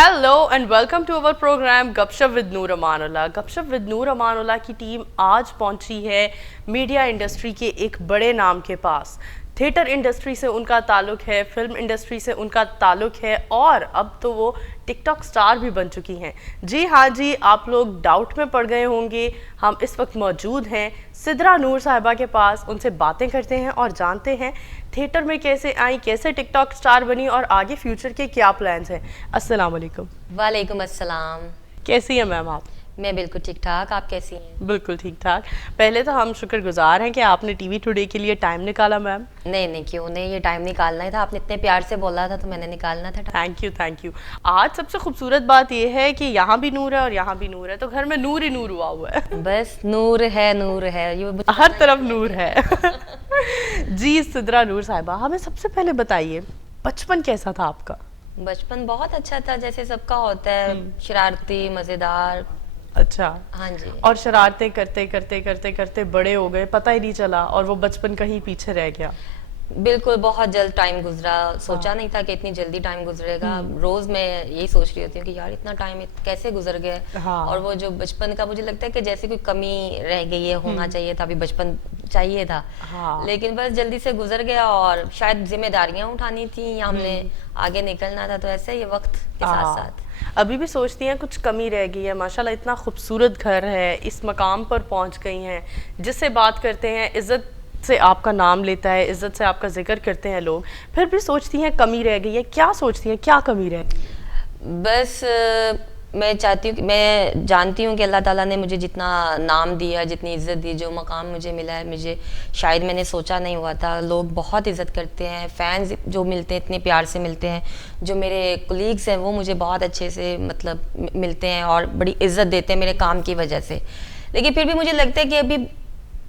Hello and welcome to our programme Gupshup with Noor Amanullah. Gupshup with Noor Amanullah की team आज पहुंची है मीडिया इंडस्ट्री के एक बड़े नाम के पास। थिएटर इंडस्ट्री से उनका ताल्लुक़ है, फिल्म इंडस्ट्री से उनका ताल्लुक़ है और अब तो वो टिकटॉक स्टार भी बन चुकी हैं। जी हाँ जी, आप लोग डाउट में पड़ गए होंगे। हम इस वक्त मौजूद हैं सिद्रा नूर साहिबा के पास। उनसे बातें करते हैं और जानते हैं थिएटर में कैसे आई, कैसे टिकटॉक स्टार बनी और आगे फ्यूचर के क्या प्लान्स हैं। अस्सलाम वालेकुम। वालेकुम अस्सलाम। कैसी हैं मैम आप? मैं बिल्कुल ठीक ठाक, आप कैसी हैं? बिल्कुल ठीक ठाक। पहले तो हम शुक्रगुजार हैं कि आपने टीवी टुडे के लिए टाइम निकाला मैम। नहीं क्यों नहीं, ये टाइम निकालना ही था। आपने इतने प्यार से बोला था तो मैंने निकालना था। Thank you. आज सबसे खूबसूरत बात ये है कि यहाँ भी नूर है और यहाँ भी नूर है, तो घर में नूर ही नूर हुआ हुआ है। बस नूर है ये हर तरफ नूर है। जी सिद्रा नूर साहिबा, हमें सबसे पहले बताइए बचपन कैसा था आपका? बचपन बहुत अच्छा था, जैसे सबका होता है, शरारती मजेदार। अच्छा। हाँ जी। और शरारतें करते करते करते करते बड़े हो गए, पता ही नहीं चला और वो बचपन कहीं पीछे रह गया। बिल्कुल, बहुत जल्द टाइम गुजरा। सोचा नहीं था कि इतनी जल्दी टाइम गुजरेगा। रोज मैं यही सोच रही होती हूँ कि यार इतना टाइम कैसे गुजर गया। हाँ। और वो जो बचपन का मुझे लगता है कि जैसे कोई कमी रह गई है, होना चाहिए था, अभी बचपन चाहिए था। हाँ। लेकिन बस जल्दी से गुजर गया और शायद जिम्मेदारियां उठानी थी या हमने आगे निकलना था, तो ऐसे ही वक्त के साथ साथ अभी भी सोचती हैं कुछ कमी रह गई है। माशाल्लाह इतना खूबसूरत घर है, इस मकाम पर पहुंच गई हैं, जिससे बात करते हैं इज्जत से आपका नाम लेता है, इज्जत से आपका जिक्र करते हैं लोग, फिर भी सोचती हैं कमी रह गई है। क्या सोचती हैं, क्या कमी रह गई? बस मैं चाहती हूँ, मैं जानती हूँ कि अल्लाह ताला ने मुझे जितना नाम दिया, जितनी इज़्ज़त दी, जो मकाम मुझे मिला है, मुझे शायद मैंने सोचा नहीं हुआ था। लोग बहुत इज़्ज़त करते हैं, फैंस जो मिलते हैं इतने प्यार से मिलते हैं, जो मेरे कोलीग्स हैं वो मुझे बहुत अच्छे से मतलब मिलते हैं और बड़ी इज़्ज़त देते हैं मेरे काम की वजह से। लेकिन फिर भी मुझे लगता है कि अभी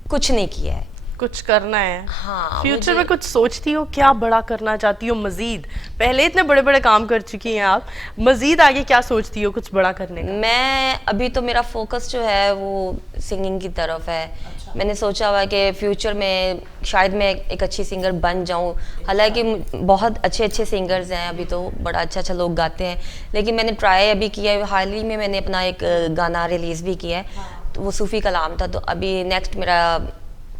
कुछ नहीं किया है, कुछ करना है। हाँ, फ्यूचर में कुछ सोचती हो, क्या बड़ा करना चाहती हो मजीद? पहले इतने बड़े बड़े काम कर चुकी हैं आप, मजीद आगे क्या सोचती हो कुछ बड़ा करने का? मैं अभी तो मेरा फोकस जो है वो सिंगिंग की तरफ है। अच्छा। मैंने सोचा हुआ है कि फ्यूचर में शायद मैं एक अच्छी सिंगर बन जाऊं। हालांकि बहुत अच्छे अच्छे सिंगर्स हैं, अभी तो बड़ा अच्छा लोग गाते हैं, लेकिन मैंने ट्राई अभी किया है। हाल ही में मैंने अपना एक गाना रिलीज़ भी किया है। हाँ। तो वो सूफ़ी कलाम था, तो अभी नेक्स्ट मेरा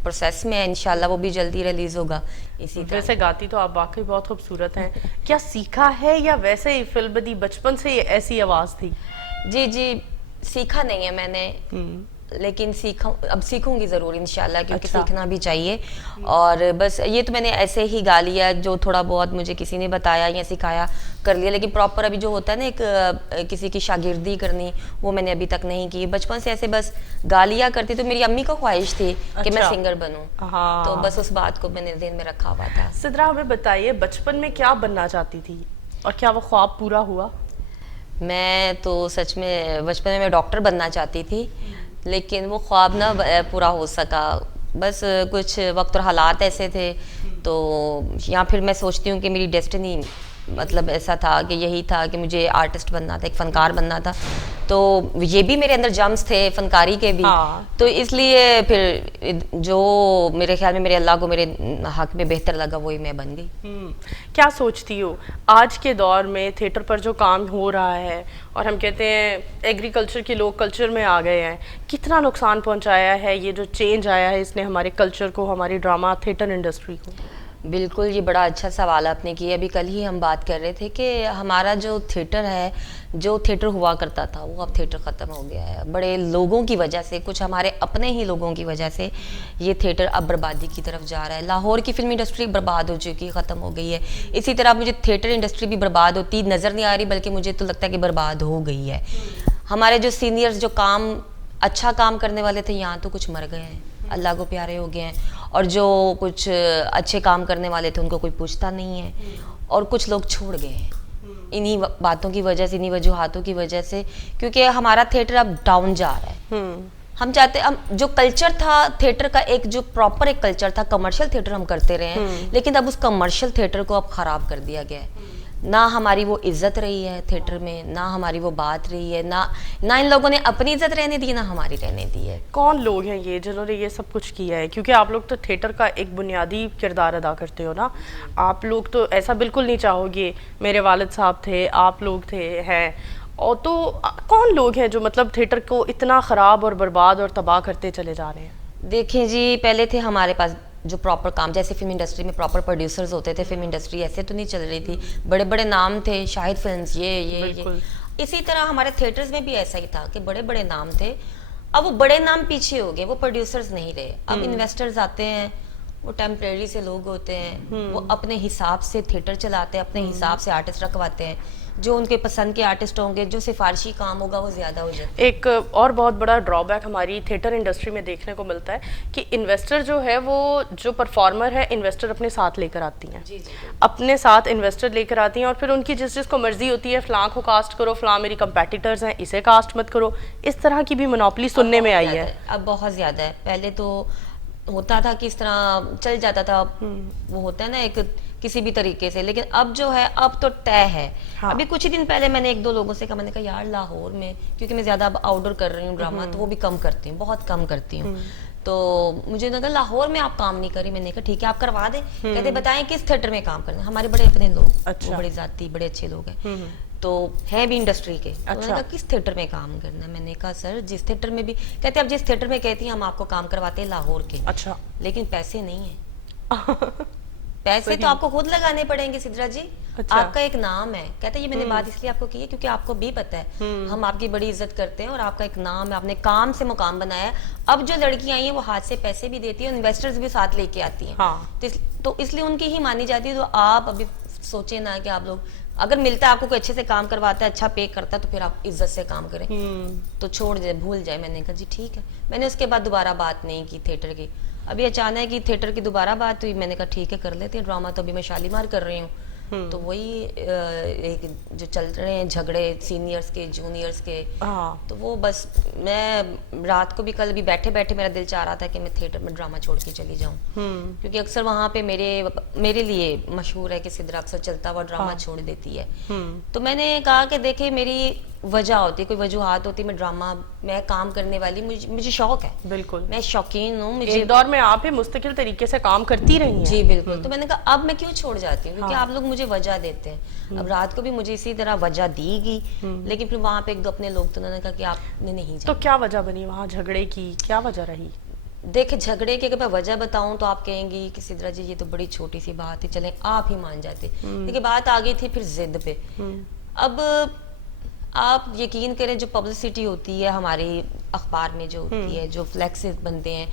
प्रोसेस में है, इंशाल्लाह वो भी जल्दी रिलीज होगा। इसी तरह वैसे गाती तो आप वाकई बहुत खूबसूरत हैं। क्या सीखा है या वैसे ही फिल्म बचपन से ये ऐसी आवाज थी? जी सीखा नहीं है मैंने, लेकिन अब सीखूंगी ज़रूर इंशाल्लाह, क्योंकि अच्छा। सीखना भी चाहिए। और बस ये तो मैंने ऐसे ही गा लिया, जो थोड़ा बहुत मुझे किसी ने बताया या सिखाया कर लिया, लेकिन प्रॉपर अभी जो होता है ना एक किसी की शागिर्दी करनी, वो मैंने अभी तक नहीं की। बचपन से ऐसे बस गा लिया करती, तो मेरी अम्मी को ख्वाहिश थी कि मैं सिंगर बनूं। हाँ। तो बस उस बात को मैंने दिल में रखा हुआ था। सिद्रा, हमें बताइए बचपन में क्या बनना चाहती थी और क्या वो ख्वाब पूरा हुआ? मैं तो सच में बचपन में मैं डॉक्टर बनना चाहती थी, लेकिन वो ख्वाब ना पूरा हो सका। बस कुछ वक्त और हालात ऐसे थे, तो या फिर मैं सोचती हूँ कि मेरी डेस्टिनी मतलब ऐसा था कि यही था कि मुझे आर्टिस्ट बनना था, एक फ़नकार बनना था। तो ये भी मेरे अंदर जम्स थे फ़नकारी के भी। हाँ। तो इसलिए फिर जो मेरे ख्याल में मेरे अल्लाह को मेरे हक में बेहतर लगा, वही मैं बन गई। क्या सोचती हो आज के दौर में थिएटर पर जो काम हो रहा है, और हम कहते हैं एग्रीकल्चर के लोग कल्चर में आ गए हैं, कितना नुकसान पहुंचाया है ये जो चेंज आया है इसने हमारे कल्चर को, हमारी ड्रामा थिएटर इंडस्ट्री को? बिल्कुल, ये बड़ा अच्छा सवाल आपने किया। अभी कल ही हम बात कर रहे थे कि हमारा जो थिएटर है, जो थिएटर हुआ करता था, वो अब थिएटर ख़त्म हो गया है। बड़े लोगों की वजह से, कुछ हमारे अपने ही लोगों की वजह से ये थिएटर अब बर्बादी की तरफ जा रहा है। लाहौर की फिल्म इंडस्ट्री बर्बाद हो चुकी है, ख़त्म हो गई है। इसी तरह मुझे थिएटर इंडस्ट्री भी बर्बाद होती नज़र नहीं आ रही, बल्कि मुझे तो लगता है कि बर्बाद हो गई है। हमारे जो सीनियर्स, जो अच्छा काम करने वाले थे, यहाँ तो कुछ मर गए हैं, अल्लाह को प्यारे हो गए हैं। और जो कुछ अच्छे काम करने वाले थे उनको कोई पूछता नहीं है, और कुछ लोग छोड़ गए हैं इन्हीं बातों की वजह से, इन्हीं वजूहातों की वजह से, क्योंकि हमारा थिएटर अब डाउन जा रहा है। हम चाहते, हम जो कल्चर था थिएटर का, एक जो प्रॉपर एक कल्चर था, कमर्शियल थिएटर हम करते रहे हैं, लेकिन अब उस कमर्शियल थिएटर को अब ख़राब कर दिया गया है। ना हमारी वो इज्जत रही है थिएटर में, ना हमारी वो बात रही है, ना इन लोगों ने अपनी इज्जत रहने दी, ना हमारी रहने दी है। कौन लोग हैं ये जिन्होंने ये सब कुछ किया है? क्योंकि आप लोग तो थिएटर का एक बुनियादी किरदार अदा करते हो ना, आप लोग तो ऐसा बिल्कुल नहीं चाहोगे मेरे वालिद साहब थे, आप लोग थे, हैं, और तो कौन लोग हैं जो मतलब थिएटर को इतना ख़राब और बर्बाद और तबाह करते चले जा रहे हैं? देखें जी, पहले थे हमारे पास जो प्रॉपर काम, जैसे फिल्म इंडस्ट्री में प्रॉपर प्रोड्यूसर्स होते थे, फिल्म इंडस्ट्री ऐसे तो नहीं चल रही थी, बड़े बड़े नाम थे, शाहिद फिल्म्स, ये इसी तरह हमारे थिएटर्स में भी ऐसा ही था कि बड़े बड़े नाम थे। अब वो बड़े नाम पीछे हो गए, वो प्रोड्यूसर्स नहीं रहे। अब इन्वेस्टर्स आते हैं, वो टेम्परेरी से लोग होते हैं, वो अपने हिसाब से थिएटर चलाते हैं, अपने हिसाब से आर्टिस्ट रखवाते हैं, जो उनके पसंद के आर्टिस्ट होंगे, जो सिफारिशी काम होगा वो ज़्यादा हो जाता है। एक और बहुत बड़ा ड्रॉबैक हमारी थिएटर इंडस्ट्री में देखने को मिलता है कि इन्वेस्टर जो है, वो जो परफॉर्मर है, इन्वेस्टर अपने साथ लेकर आती हैं, जी। अपने साथ इन्वेस्टर लेकर आती हैं, और फिर उनकी जिसको मर्जी होती है, फ़लाँ को कास्ट करो, फ़लाँ मेरी कंपेटिटर्स हैं, इसे कास्ट मत करो, इस तरह की भी मोनोपोली सुनने में आई है। अब बहुत ज़्यादा है। पहले तो होता था कि इस तरह चल जाता था, वो होता है ना एक किसी भी तरीके से, लेकिन अब जो है अब तो तय है। हाँ। अभी कुछ ही दिन पहले मैंने एक दो लोगों से कहा, मैंने कहा यार लाहौर में, क्योंकि मैं ज्यादा अब आउटडोर कर रही हूँ ड्रामा, तो वो भी कम करती हूँ, बहुत कम करती हूँ, तो मुझे लगा लाहौर में आप काम नहीं करी। मैंने कहा ठीक है आप करवा दें। कहते बताएं किस थिएटर में काम करना है। हमारे बड़े अपने लोग, अच्छा। वो बड़े जाती बड़े अच्छे लोग हैं, तो है भी इंडस्ट्री के। तो मैंने कहा किस थिएटर में काम करना है? मैंने कहा सर जिस थिएटर में भी, कहते आप जिस थिएटर में कहती हैं हम आपको काम करवाते हैं लाहौर के। अच्छा। लेकिन पैसे नहीं है। पैसे तो आपको खुद लगाने पड़ेंगे सिद्रा जी। अच्छा। आपका एक नाम है। कहते ये मैंने बात इसलिए आपको की है क्योंकि आपको भी पता है हम आपकी बड़ी इज्जत करते हैं और आपका एक नाम है, आपने काम से मुकाम बनाया है। अब जो लड़कियां आई हैं वो हाथ से पैसे भी देती है, इन्वेस्टर्स भी साथ लेके आती हैं। हाँ। तो इसलिए उनकी ही मानी जाती है। तो आप अभी सोचे ना कि आप लोग अगर मिलता है आपको कोई अच्छे से काम करवाता है, अच्छा पे करता है, तो फिर आप इज्जत से काम करें, तो छोड़ जाए, भूल जाए। मैंने कहा जी ठीक है। मैंने उसके बाद दोबारा बात नहीं की थिएटर की। अभी अचानक ही थिएटर की दोबारा बात हुई, मैंने कहा ठीक है कर लेते हैं ड्रामा। तो अभी मैं शालीमार कर रही हूँ, तो वही एक जो चल रहे हैं झगड़े सीनियर्स के जूनियर्स के, तो वो बस मैं रात को भी कल भी बैठे बैठे मेरा दिल चाह रहा था कि मैं थिएटर में ड्रामा छोड़ के चली जाऊं, क्योंकि अक्सर वहाँ पे मेरे लिए मशहूर है कि सिद्रा अक्सर चलता हुआ ड्रामा छोड़ देती है। तो मैंने कहा कि देखे मेरी वजह होती, कोई वजूहात होती, मैं ड्रामा मैं काम करने वाली, मुझे शौक है, बिल्कुल मैं शौकीन हूँ। मुझे एक दौर में आप ही मुस्तकिल तरीके से काम करती रही हैं। जी बिल्कुल। तो मैंने कहा अब मैं क्यों छोड़ जाती हूँ, क्योंकि आप लोग मुझे वजह देते हैं। अब रात को भी मुझे इसी तरह वजह दी गई, लेकिन फिर वहाँ पे एक दो अपने लोग तो उन्होंने कहा कि आपने नहीं जाना। तो क्या वजह बनी वहाँ झगड़े की, क्या वजह रही? देखे झगड़े की अगर मैं वजह बताऊं तो आप कहेंगी कि सिद्रा जी ये तो बड़ी छोटी सी बात है, चले आप ही मान जाते। लेकिन बात आ गई थी फिर जिद पे। अब आप यकीन करें जो पब्लिसिटी होती है हमारी अखबार में जो होती है, जो फ्लैक्सेस बनते हैं,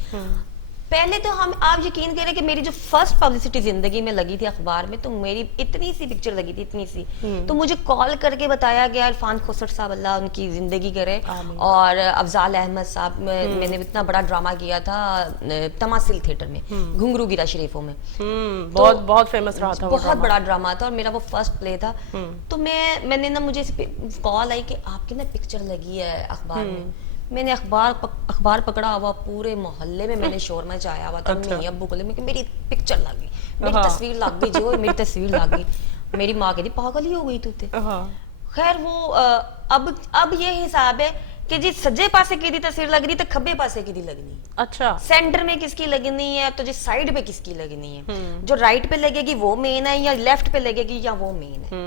पहले तो आप यकीन करें कि मेरी जो फर्स्ट पब्लिसिटी जिंदगी में लगी थी अखबार में, तो मेरी इतनी सी पिक्चर लगी थी, इतनी सी, तो मुझे कॉल करके बताया गया इरफान खोसर साहब, अल्लाह उनकी जिंदगी करे, और अफजाल अहमद साहब, मैंने इतना बड़ा ड्रामा किया था तमासिल थिएटर में, घुंघरू गिरा शरीफों में, बहुत बहुत फेमस रहा था, बहुत बड़ा ड्रामा था और मेरा वो फर्स्ट प्ले था। तो मैंने ना मुझे कॉल आई कि आपकी ना पिक्चर लगी है अखबार में। मैंने अखबार पकड़ा हुआ, पूरे मोहल्ले में मैंने शोर मचाया हुआ था। नहीं अब्बू को लेकिन मेरी पिक्चर लग गई, मेरी तस्वीर लग गई, जो मेरी तस्वीर लग गई। मेरी माँ कहती पागल ही हो गई तू ते। खैर वो अब ये हिसाब है कि जी सज्जे पासे की दी तस्वीर लगनी तो खब्बे पासे की दी लगनी। अच्छा। सेंटर में किसकी लगनी है तो जी साइड पे किसकी लगनी है, जो राइट पे लगेगी वो मेन है या लेफ्ट पे लगेगी या वो मेन है।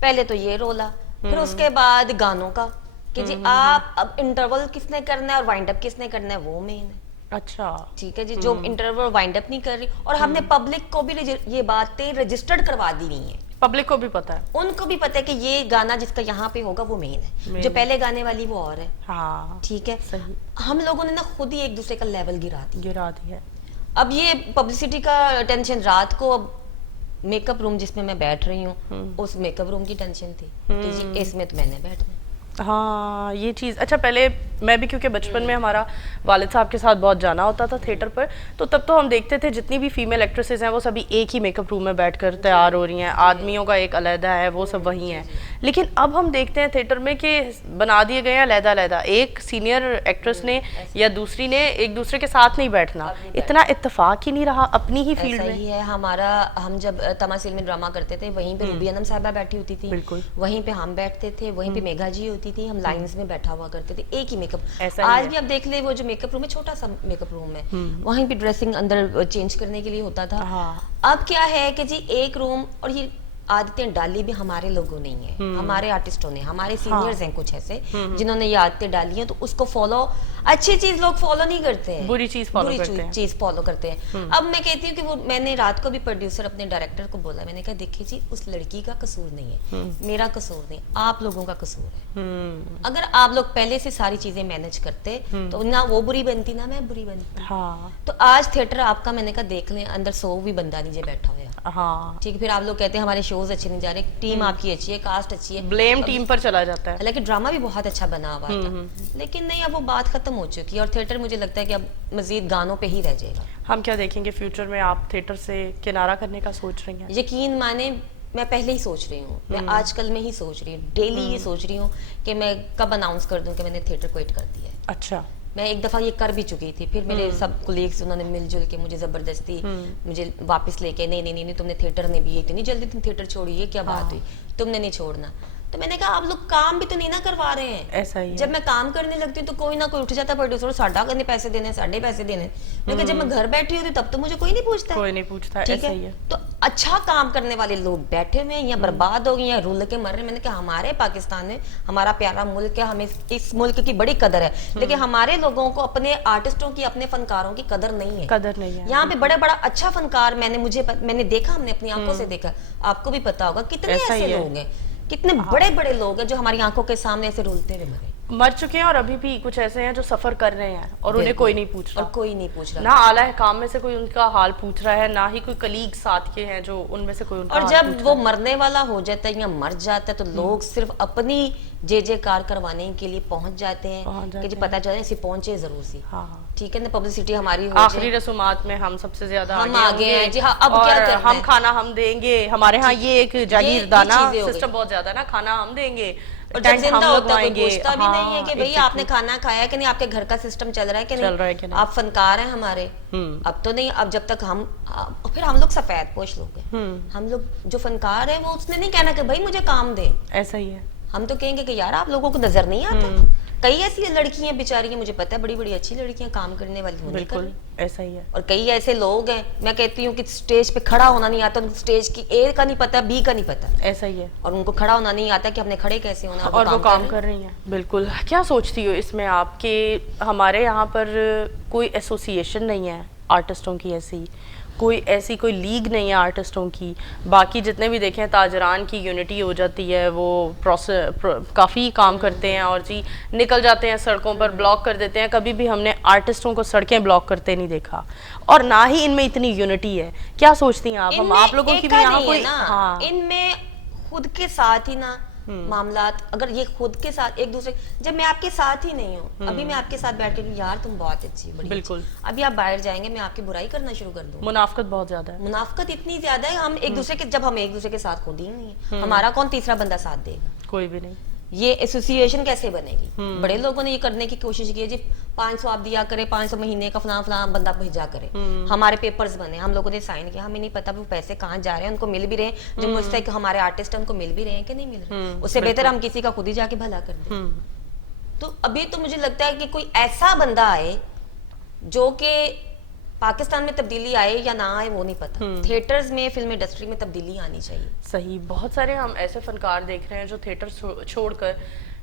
पहले तो ये रोला, फिर उसके बाद गानों का कि जी आप अब इंटरवल किसने करना है और वाइंड अप किसने करना है, वो मेन है। अच्छा ठीक है जी। जो इंटरवल वाइंड अप नहीं कर रही, और हमने पब्लिक को भी ये बातें रजिस्टर्ड करवा दी नहीं है। पब्लिक को भी पता है, उनको भी पता है कि ये गाना जिसका यहाँ पे होगा वो मेन है, जो पहले गाने वाली वो और है। हाँ ठीक है। सही। हम लोगों ने ना खुद ही एक दूसरे का लेवल गिरा दिया। अब ये पब्लिसिटी का टेंशन, रात को अब मेकअप रूम जिसमें मैं बैठ रही हूँ, उस मेकअप रूम की टेंशन थी कि जी इसमें तो मैंने बैठना। हाँ ये चीज़। अच्छा पहले मैं भी, क्योंकि बचपन में हमारा वालिद साहब के साथ बहुत जाना होता था थिएटर पर, तो तब तो हम देखते थे जितनी भी फीमेल एक्ट्रेसेस हैं वो सभी एक ही मेकअप रूम में बैठकर तैयार हो रही हैं, आदमियों का एक अलहदा है, वो सब वही हैं। लेकिन अब हम देखते हैं थिएटर में कि बना दिए गए हैं अलग-अलग, एक सीनियर एक्ट्रेस ने या दूसरी ने एक दूसरे के साथ नहीं बैठना, इतना इत्तेफाक ही नहीं रहा अपनी ही फील्ड ऐसा में। ही है हमारा। हम जब तमासील में ड्रामा करते थे वहीं पे रूबी अनम साहिबा बैठी होती थी, बिल्कुल। वहीं पे हम बैठते थे, वहीं पे मेघा जी होती थी, हम लाइंस में बैठा हुआ करते थे, एक ही मेकअप। ऐसा ही आज है। भी आप देख ले वो जो मेकअप रूम है, छोटा सा मेकअप रूम है, वहीं पे ड्रेसिंग अंदर चेंज करने के लिए होता था। हाँ। अब क्या है कि जी एक रूम, और ये आदतें डाली भी हमारे लोगों ने है, हमारे आर्टिस्टों ने, हमारे सीनियर्स हैं कुछ ऐसे जिन्होंने ये आदतें डाली हैं, तो उसको फॉलो, अच्छी चीज लोग फॉलो नहीं करते हैं, बुरी चीज follow करते हैं। चीज फॉलो करते हैं। अब मैं कहती हूँ कि वो, मैंने रात को भी प्रोड्यूसर अपने डायरेक्टर को बोला, मैंने कहा देखिए जी उस लड़की का कसूर नहीं है, मेरा कसूर नहीं, आप लोगों का कसूर है। अगर आप लोग पहले से सारी चीजें मैनेज करते तो ना वो बुरी बनती ना मैं बुरी बनती। हाँ तो आज थिएटर आपका, मैंने कहा देख लें, अंदर 100 भी बंदा नहीं जे बैठा हुआ। हाँ, ठीक है, फिर आप लोग कहते हैं हमारे शोज अच्छे नहीं जा रहे, टीम आपकी अच्छी है, कास्ट अच्छी है, ब्लेम टीम पर चला जाता है। हालांकि ड्रामा भी बहुत अच्छा बना हुआ था, लेकिन नहीं, अब वो बात खत्म हो चुकी है और थिएटर मुझे लगता है कि अब मजीद गानों पे ही रह जाएगा। हम क्या देखेंगे फ्यूचर में, आप थिएटर से किनारा करने का सोच रही हैं? यकीन माने मैं पहले ही सोच रही हूँ, मैं आजकल में ही सोच रही हूँ, डेली ये सोच रही हूँ कि मैं कब अनाउंस कर दूं कि मैंने थिएटर क्विट कर दिया है। अच्छा। मैं एक दफा ये कर भी चुकी थी, फिर मेरे सब कोलीग्स उन्होंने मिलजुल के मुझे जबरदस्ती मुझे वापस लेके, नहीं नहीं नहीं, तुमने थिएटर ने भी, इतनी जल्दी तुम थिएटर छोड़ी, ये क्या बात हुई, तुमने नहीं छोड़ना। तो मैंने कहा आप लोग काम भी तो नहीं ना करवा रहे हैं। ऐसा ही है। जब मैं काम करने लगती हूँ तो कोई ना कोई उठ जाता है प्रोड्यूसर, साढ़ा करने पैसे देने, साढ़े पैसे देने। मैं कहा जब मैं घर बैठी होती तब तो मुझे कोई नहीं पूछता, कोई नहीं पूछता, ठीक ऐसा है? ही है। तो अच्छा काम करने वाले लोग बैठे हुए हैं या बर्बाद हो गए या रुल के मर रहे हैं। मैंने कहा हमारे पाकिस्तान में, हमारा प्यारा मुल्क है, हमें इस मुल्क की बड़ी कदर है, लेकिन हमारे लोगों को, अपने आर्टिस्टों की, अपने फनकारों की कदर नहीं है। कदर नहीं है। यहाँ पे बड़ा अच्छा फनकार मैंने देखा, हमने अपनी आंखों से देखा, आपको भी पता होगा कितने ऐसा ही ऐसे है। लोग हैं, कितने बड़े बड़े लोग हैं जो हमारी आंखों के सामने ऐसे रुलते हुए मरे, मर चुके हैं, और अभी भी कुछ ऐसे हैं जो सफर कर रहे हैं और उन्हें कोई नहीं पूछ और रहा। कोई नहीं पूछ रहा। ना आला काम में से कोई उनका हाल पूछ रहा है, ना ही कोई कलीग साथ के हैं जो उनमें से कोई उनका और हाल जब पूछ वो रहा मरने वाला हो जाता है या मर जाता है तो लोग सिर्फ अपनी जयकार करवाने के लिए पहुंच जाते पहुंच हैं जाते कि जी पता चले ऐसे पहुंचे जरूर सी। है। हाँ, ठीक है ना, पब्लिसिटी हमारी हो आखिरी जाए। रसूमात में हम सबसे ज्यादा हम आगे आगे हैं होंगे। जी, हाँ, अब और क्या करना हम है? खाना हम देंगे, हमारे यहाँ ये एक जागीरदाना चीजें हो गई। सिस्टम बहुत ज्यादा है ना, खाना हम देंगे, और जब टेंट जिंदा हम होता है कोई लगवाएंगे। पूछता भी नहीं है कि हाँ, भई आपने खाना खाया कि नहीं, आपके घर का सिस्टम चल रहा है कि चल रहा है कि नहीं? आप फनकार हैं हमारे। अब तो नहीं, अब जब तक हम, फिर हम लोग सफेद पोश लोग हैं, हम लोग जो फनकार है वो उसने नहीं कहना कि भाई मुझे काम दे, ऐसा ही है। हम तो कहेंगे कि यार आप लोगों को नजर नहीं आता। कई ऐसी लड़कियां बेचारियां, मुझे पता है बड़ी बड़ी अच्छी लड़कियां काम करने वाली, वो नहीं कर बिल्कुल रही। ऐसा ही है। और कई ऐसे लोग हैं, मैं कहती हूँ कि स्टेज पे खड़ा होना नहीं आता, उनको स्टेज की ए का नहीं पता, बी का नहीं पता, ऐसा ही है। और उनको खड़ा होना नहीं आता कि हमने खड़े कैसे होना, और वो काम कर रही हैं। बिल्कुल। क्या सोचती हो इसमें आपके, हमारे यहाँ पर कोई एसोसिएशन नहीं है आर्टिस्टों की, ऐसी कोई लीग नहीं है आर्टिस्टों की। बाकी जितने भी देखें ताजरान की यूनिटी हो जाती है, वो काफ़ी काम करते हैं और जी निकल जाते हैं सड़कों पर, ब्लॉक कर देते हैं। कभी भी हमने आर्टिस्टों को सड़कें ब्लॉक करते नहीं देखा, और ना ही इनमें इतनी यूनिटी है। क्या सोचती हैं आप? हम आप लोगों की भी यहाँ कोई, हाँ, इनमें खुद के साथ ही ना मामलात, अगर ये खुद के साथ एक दूसरे, जब मैं आपके साथ ही नहीं हूँ, अभी मैं आपके साथ बैठ के यार तुम बहुत अच्छी, बड़ी बिल्कुल अच्छी। अभी आप बाहर जाएंगे मैं आपकी बुराई करना शुरू कर दूँ। मुनाफकत बहुत ज्यादा है। मुनाफकत इतनी ज्यादा है, हम एक दूसरे के, जब हम एक दूसरे के साथ खुद ही नहीं है, हमारा कौन तीसरा बंदा साथ देगा? कोई भी नहीं। ये एसोसिएशन कैसे बनेगी? बड़े लोगों ने ये करने की कोशिश की है जी, 500 आप दिया करे, 500 महीने का फलां बंदा भेजा करे, हमारे पेपर्स बने, हम लोगों ने साइन किया, हमें नहीं पता वो पैसे कहाँ जा रहे हैं, उनको मिल भी रहे हैं, जो मुझसे हमारे आर्टिस्ट हैं उनको मिल भी रहे हैं कि नहीं मिल रहे, उससे बेहतर हम किसी का खुद ही जाके भला कर दें। तो अभी तो मुझे लगता है कि कोई ऐसा बंदा आए जो कि पाकिस्तान में तब्दीली आए या ना आए वो नहीं पता, थिएटर्स में, फिल्म इंडस्ट्री में तब्दीली आनी चाहिए। सही। बहुत सारे हम ऐसे फनकार देख रहे हैं जो थिएटर छोड़कर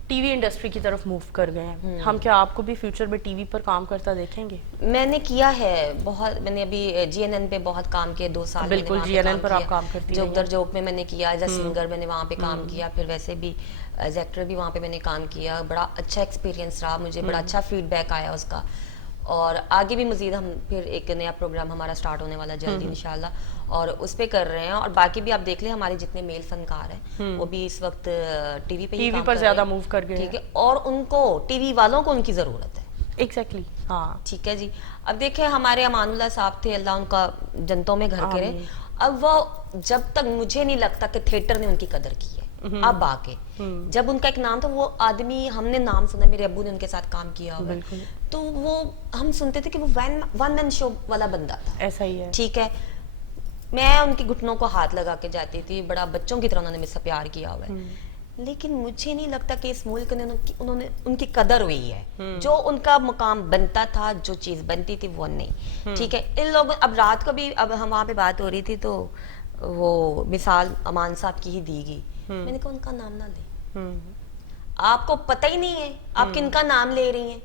टीवी इंडस्ट्री की तरफ मूव कर गए हैं। हम क्या आपको भी फ्यूचर में टीवी पर काम करता देखेंगे? मैंने किया है बहुत, मैंने अभी जीएनएन पे बहुत काम किया, 2 साल। बिल्कुल, जीएनएन पर आप काम करती जोक दर जोक में मैंने किया, एज अ सिंगर मैंने वहाँ पे काम किया, फिर वैसे भी एज एक्टर भी वहाँ पे मैंने काम किया। बड़ा अच्छा एक्सपीरियंस रहा मुझे, बड़ा अच्छा फीडबैक आया उसका। और आगे भी मजीद हम फिर एक नया प्रोग्राम हमारा स्टार्ट होने वाला जल्दी इंशाल्लाह, और उस पे कर रहे हैं। और बाकी भी आप देख ले हमारे जितने मेल फनकार हैं वो भी इस वक्त टीवी पे ही काम पर ज्यादा मूव कर गए, ठीक है, और उनको टीवी वालों को उनकी जरूरत है। एग्जैक्टली, हाँ, ठीक है जी। अब देखें हमारे अमानुल्लाह साहब थे, अल्लाह उनका जन्नतों में घर करे, अब वो, जब तक मुझे नहीं लगता कि थिएटर ने उनकी कदर की है, अब आके जब उनका एक नाम था, वो आदमी हमने नाम सुना, मेरे अब्बू ने उनके साथ काम किया हुआ है, तो वो हम सुनते थे कि वो वन मैन शो वाला बंदा था। ऐसा ही है। ठीक है, मैं उनके घुटनों को हाथ लगा के जाती थी, बड़ा बच्चों की तरह उन्होंने मुझसे प्यार किया हुआ है, लेकिन मुझे नहीं लगता कि इस मुल्क ने उन्होंने उनकी कदर हुई है। जो उनका मुकाम बनता था, जो चीज बनती थी, वो नहीं। ठीक है, इन लोगों, अब रात को भी, अब हम वहां पे बात हो रही थी तो वो मिसाल अमान साहब की ही दी गई, मैंने कहा उनका नाम ना ले, आपको पता ही नहीं है आप किनका नाम ले रही हैं,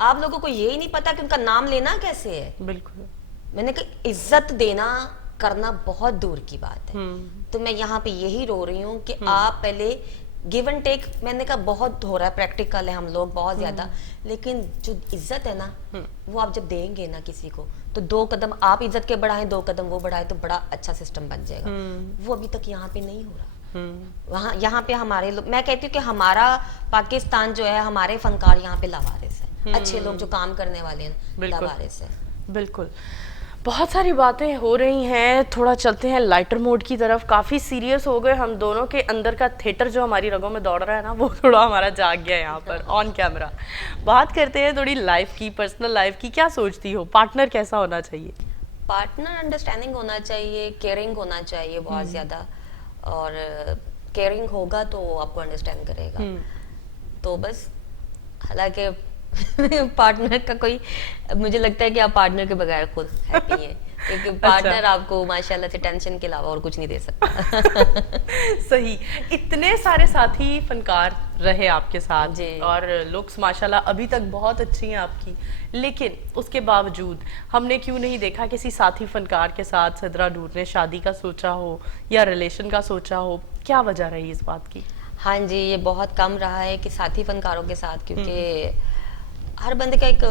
आप लोगों को यही नहीं पता कि उनका नाम लेना कैसे है। बिल्कुल। मैंने कहा इज्जत देना करना बहुत दूर की बात है। तो मैं यहाँ पे यही रो रही हूँ कि आप पहले गिव एंड टेक, मैंने कहा बहुत हो रहा है, प्रैक्टिकल है हम लोग बहुत ज्यादा, लेकिन जो इज्जत है ना, वो आप जब देंगे ना किसी को, तो 2 कदम आप इज्जत के बढ़ाएं, 2 कदम वो बढ़ाए, तो बड़ा अच्छा सिस्टम बन जाएगा। वो अभी तक यहाँ पे नहीं हो रहा। वहाँ यहाँ पे हमारे लोग, मैं कहती हूँ कि हमारा पाकिस्तान जो है, हमारे फनकार यहाँ पे लावारिस है, अच्छे लोग जो काम करने वाले हैं लावारिस है। बिल्कुल। बहुत सारी बातें हो रही हैं, थोड़ा चलते हैं लाइटर मोड की तरफ। काफ़ी सीरियस हो गए हम दोनों के अंदर का थिएटर जो हमारी रगों में दौड़ रहा है ना, वो थोड़ा हमारा जाग गया यहाँ पर ऑन कैमरा। बात करते हैं थोड़ी लाइफ की, पर्सनल लाइफ की। क्या सोचती हो, पार्टनर कैसा होना चाहिए? पार्टनर अंडरस्टैंडिंग होना चाहिए, केयरिंग होना चाहिए बहुत ज़्यादा, और केयरिंग होगा तो आपको अंडरस्टैंड करेगा। तो बस, हालांकि पार्टनर का कोई, मुझे लगता है कि आप पार्टनर के बगैर खुद हैप्पी हैं, क्योंकि पार्टनर आपको माशाल्लाह से टेंशन के अलावा और कुछ नहीं दे सकता। सही। इतने सारे साथी फनकार रहे आपके साथ जी। और लुक्स माशाल्लाह अभी तक बहुत अच्छी हैं आपकी, लेकिन उसके बावजूद हमने क्यों नहीं देखा किसी साथी फनकार के साथ सिद्रा नूर ने शादी का सोचा हो या रिलेशन का सोचा हो? क्या वजह रही इस बात की? हाँ जी, ये बहुत कम रहा है कि साथी फनकारों के साथ, क्योंकि हर बंदे का एक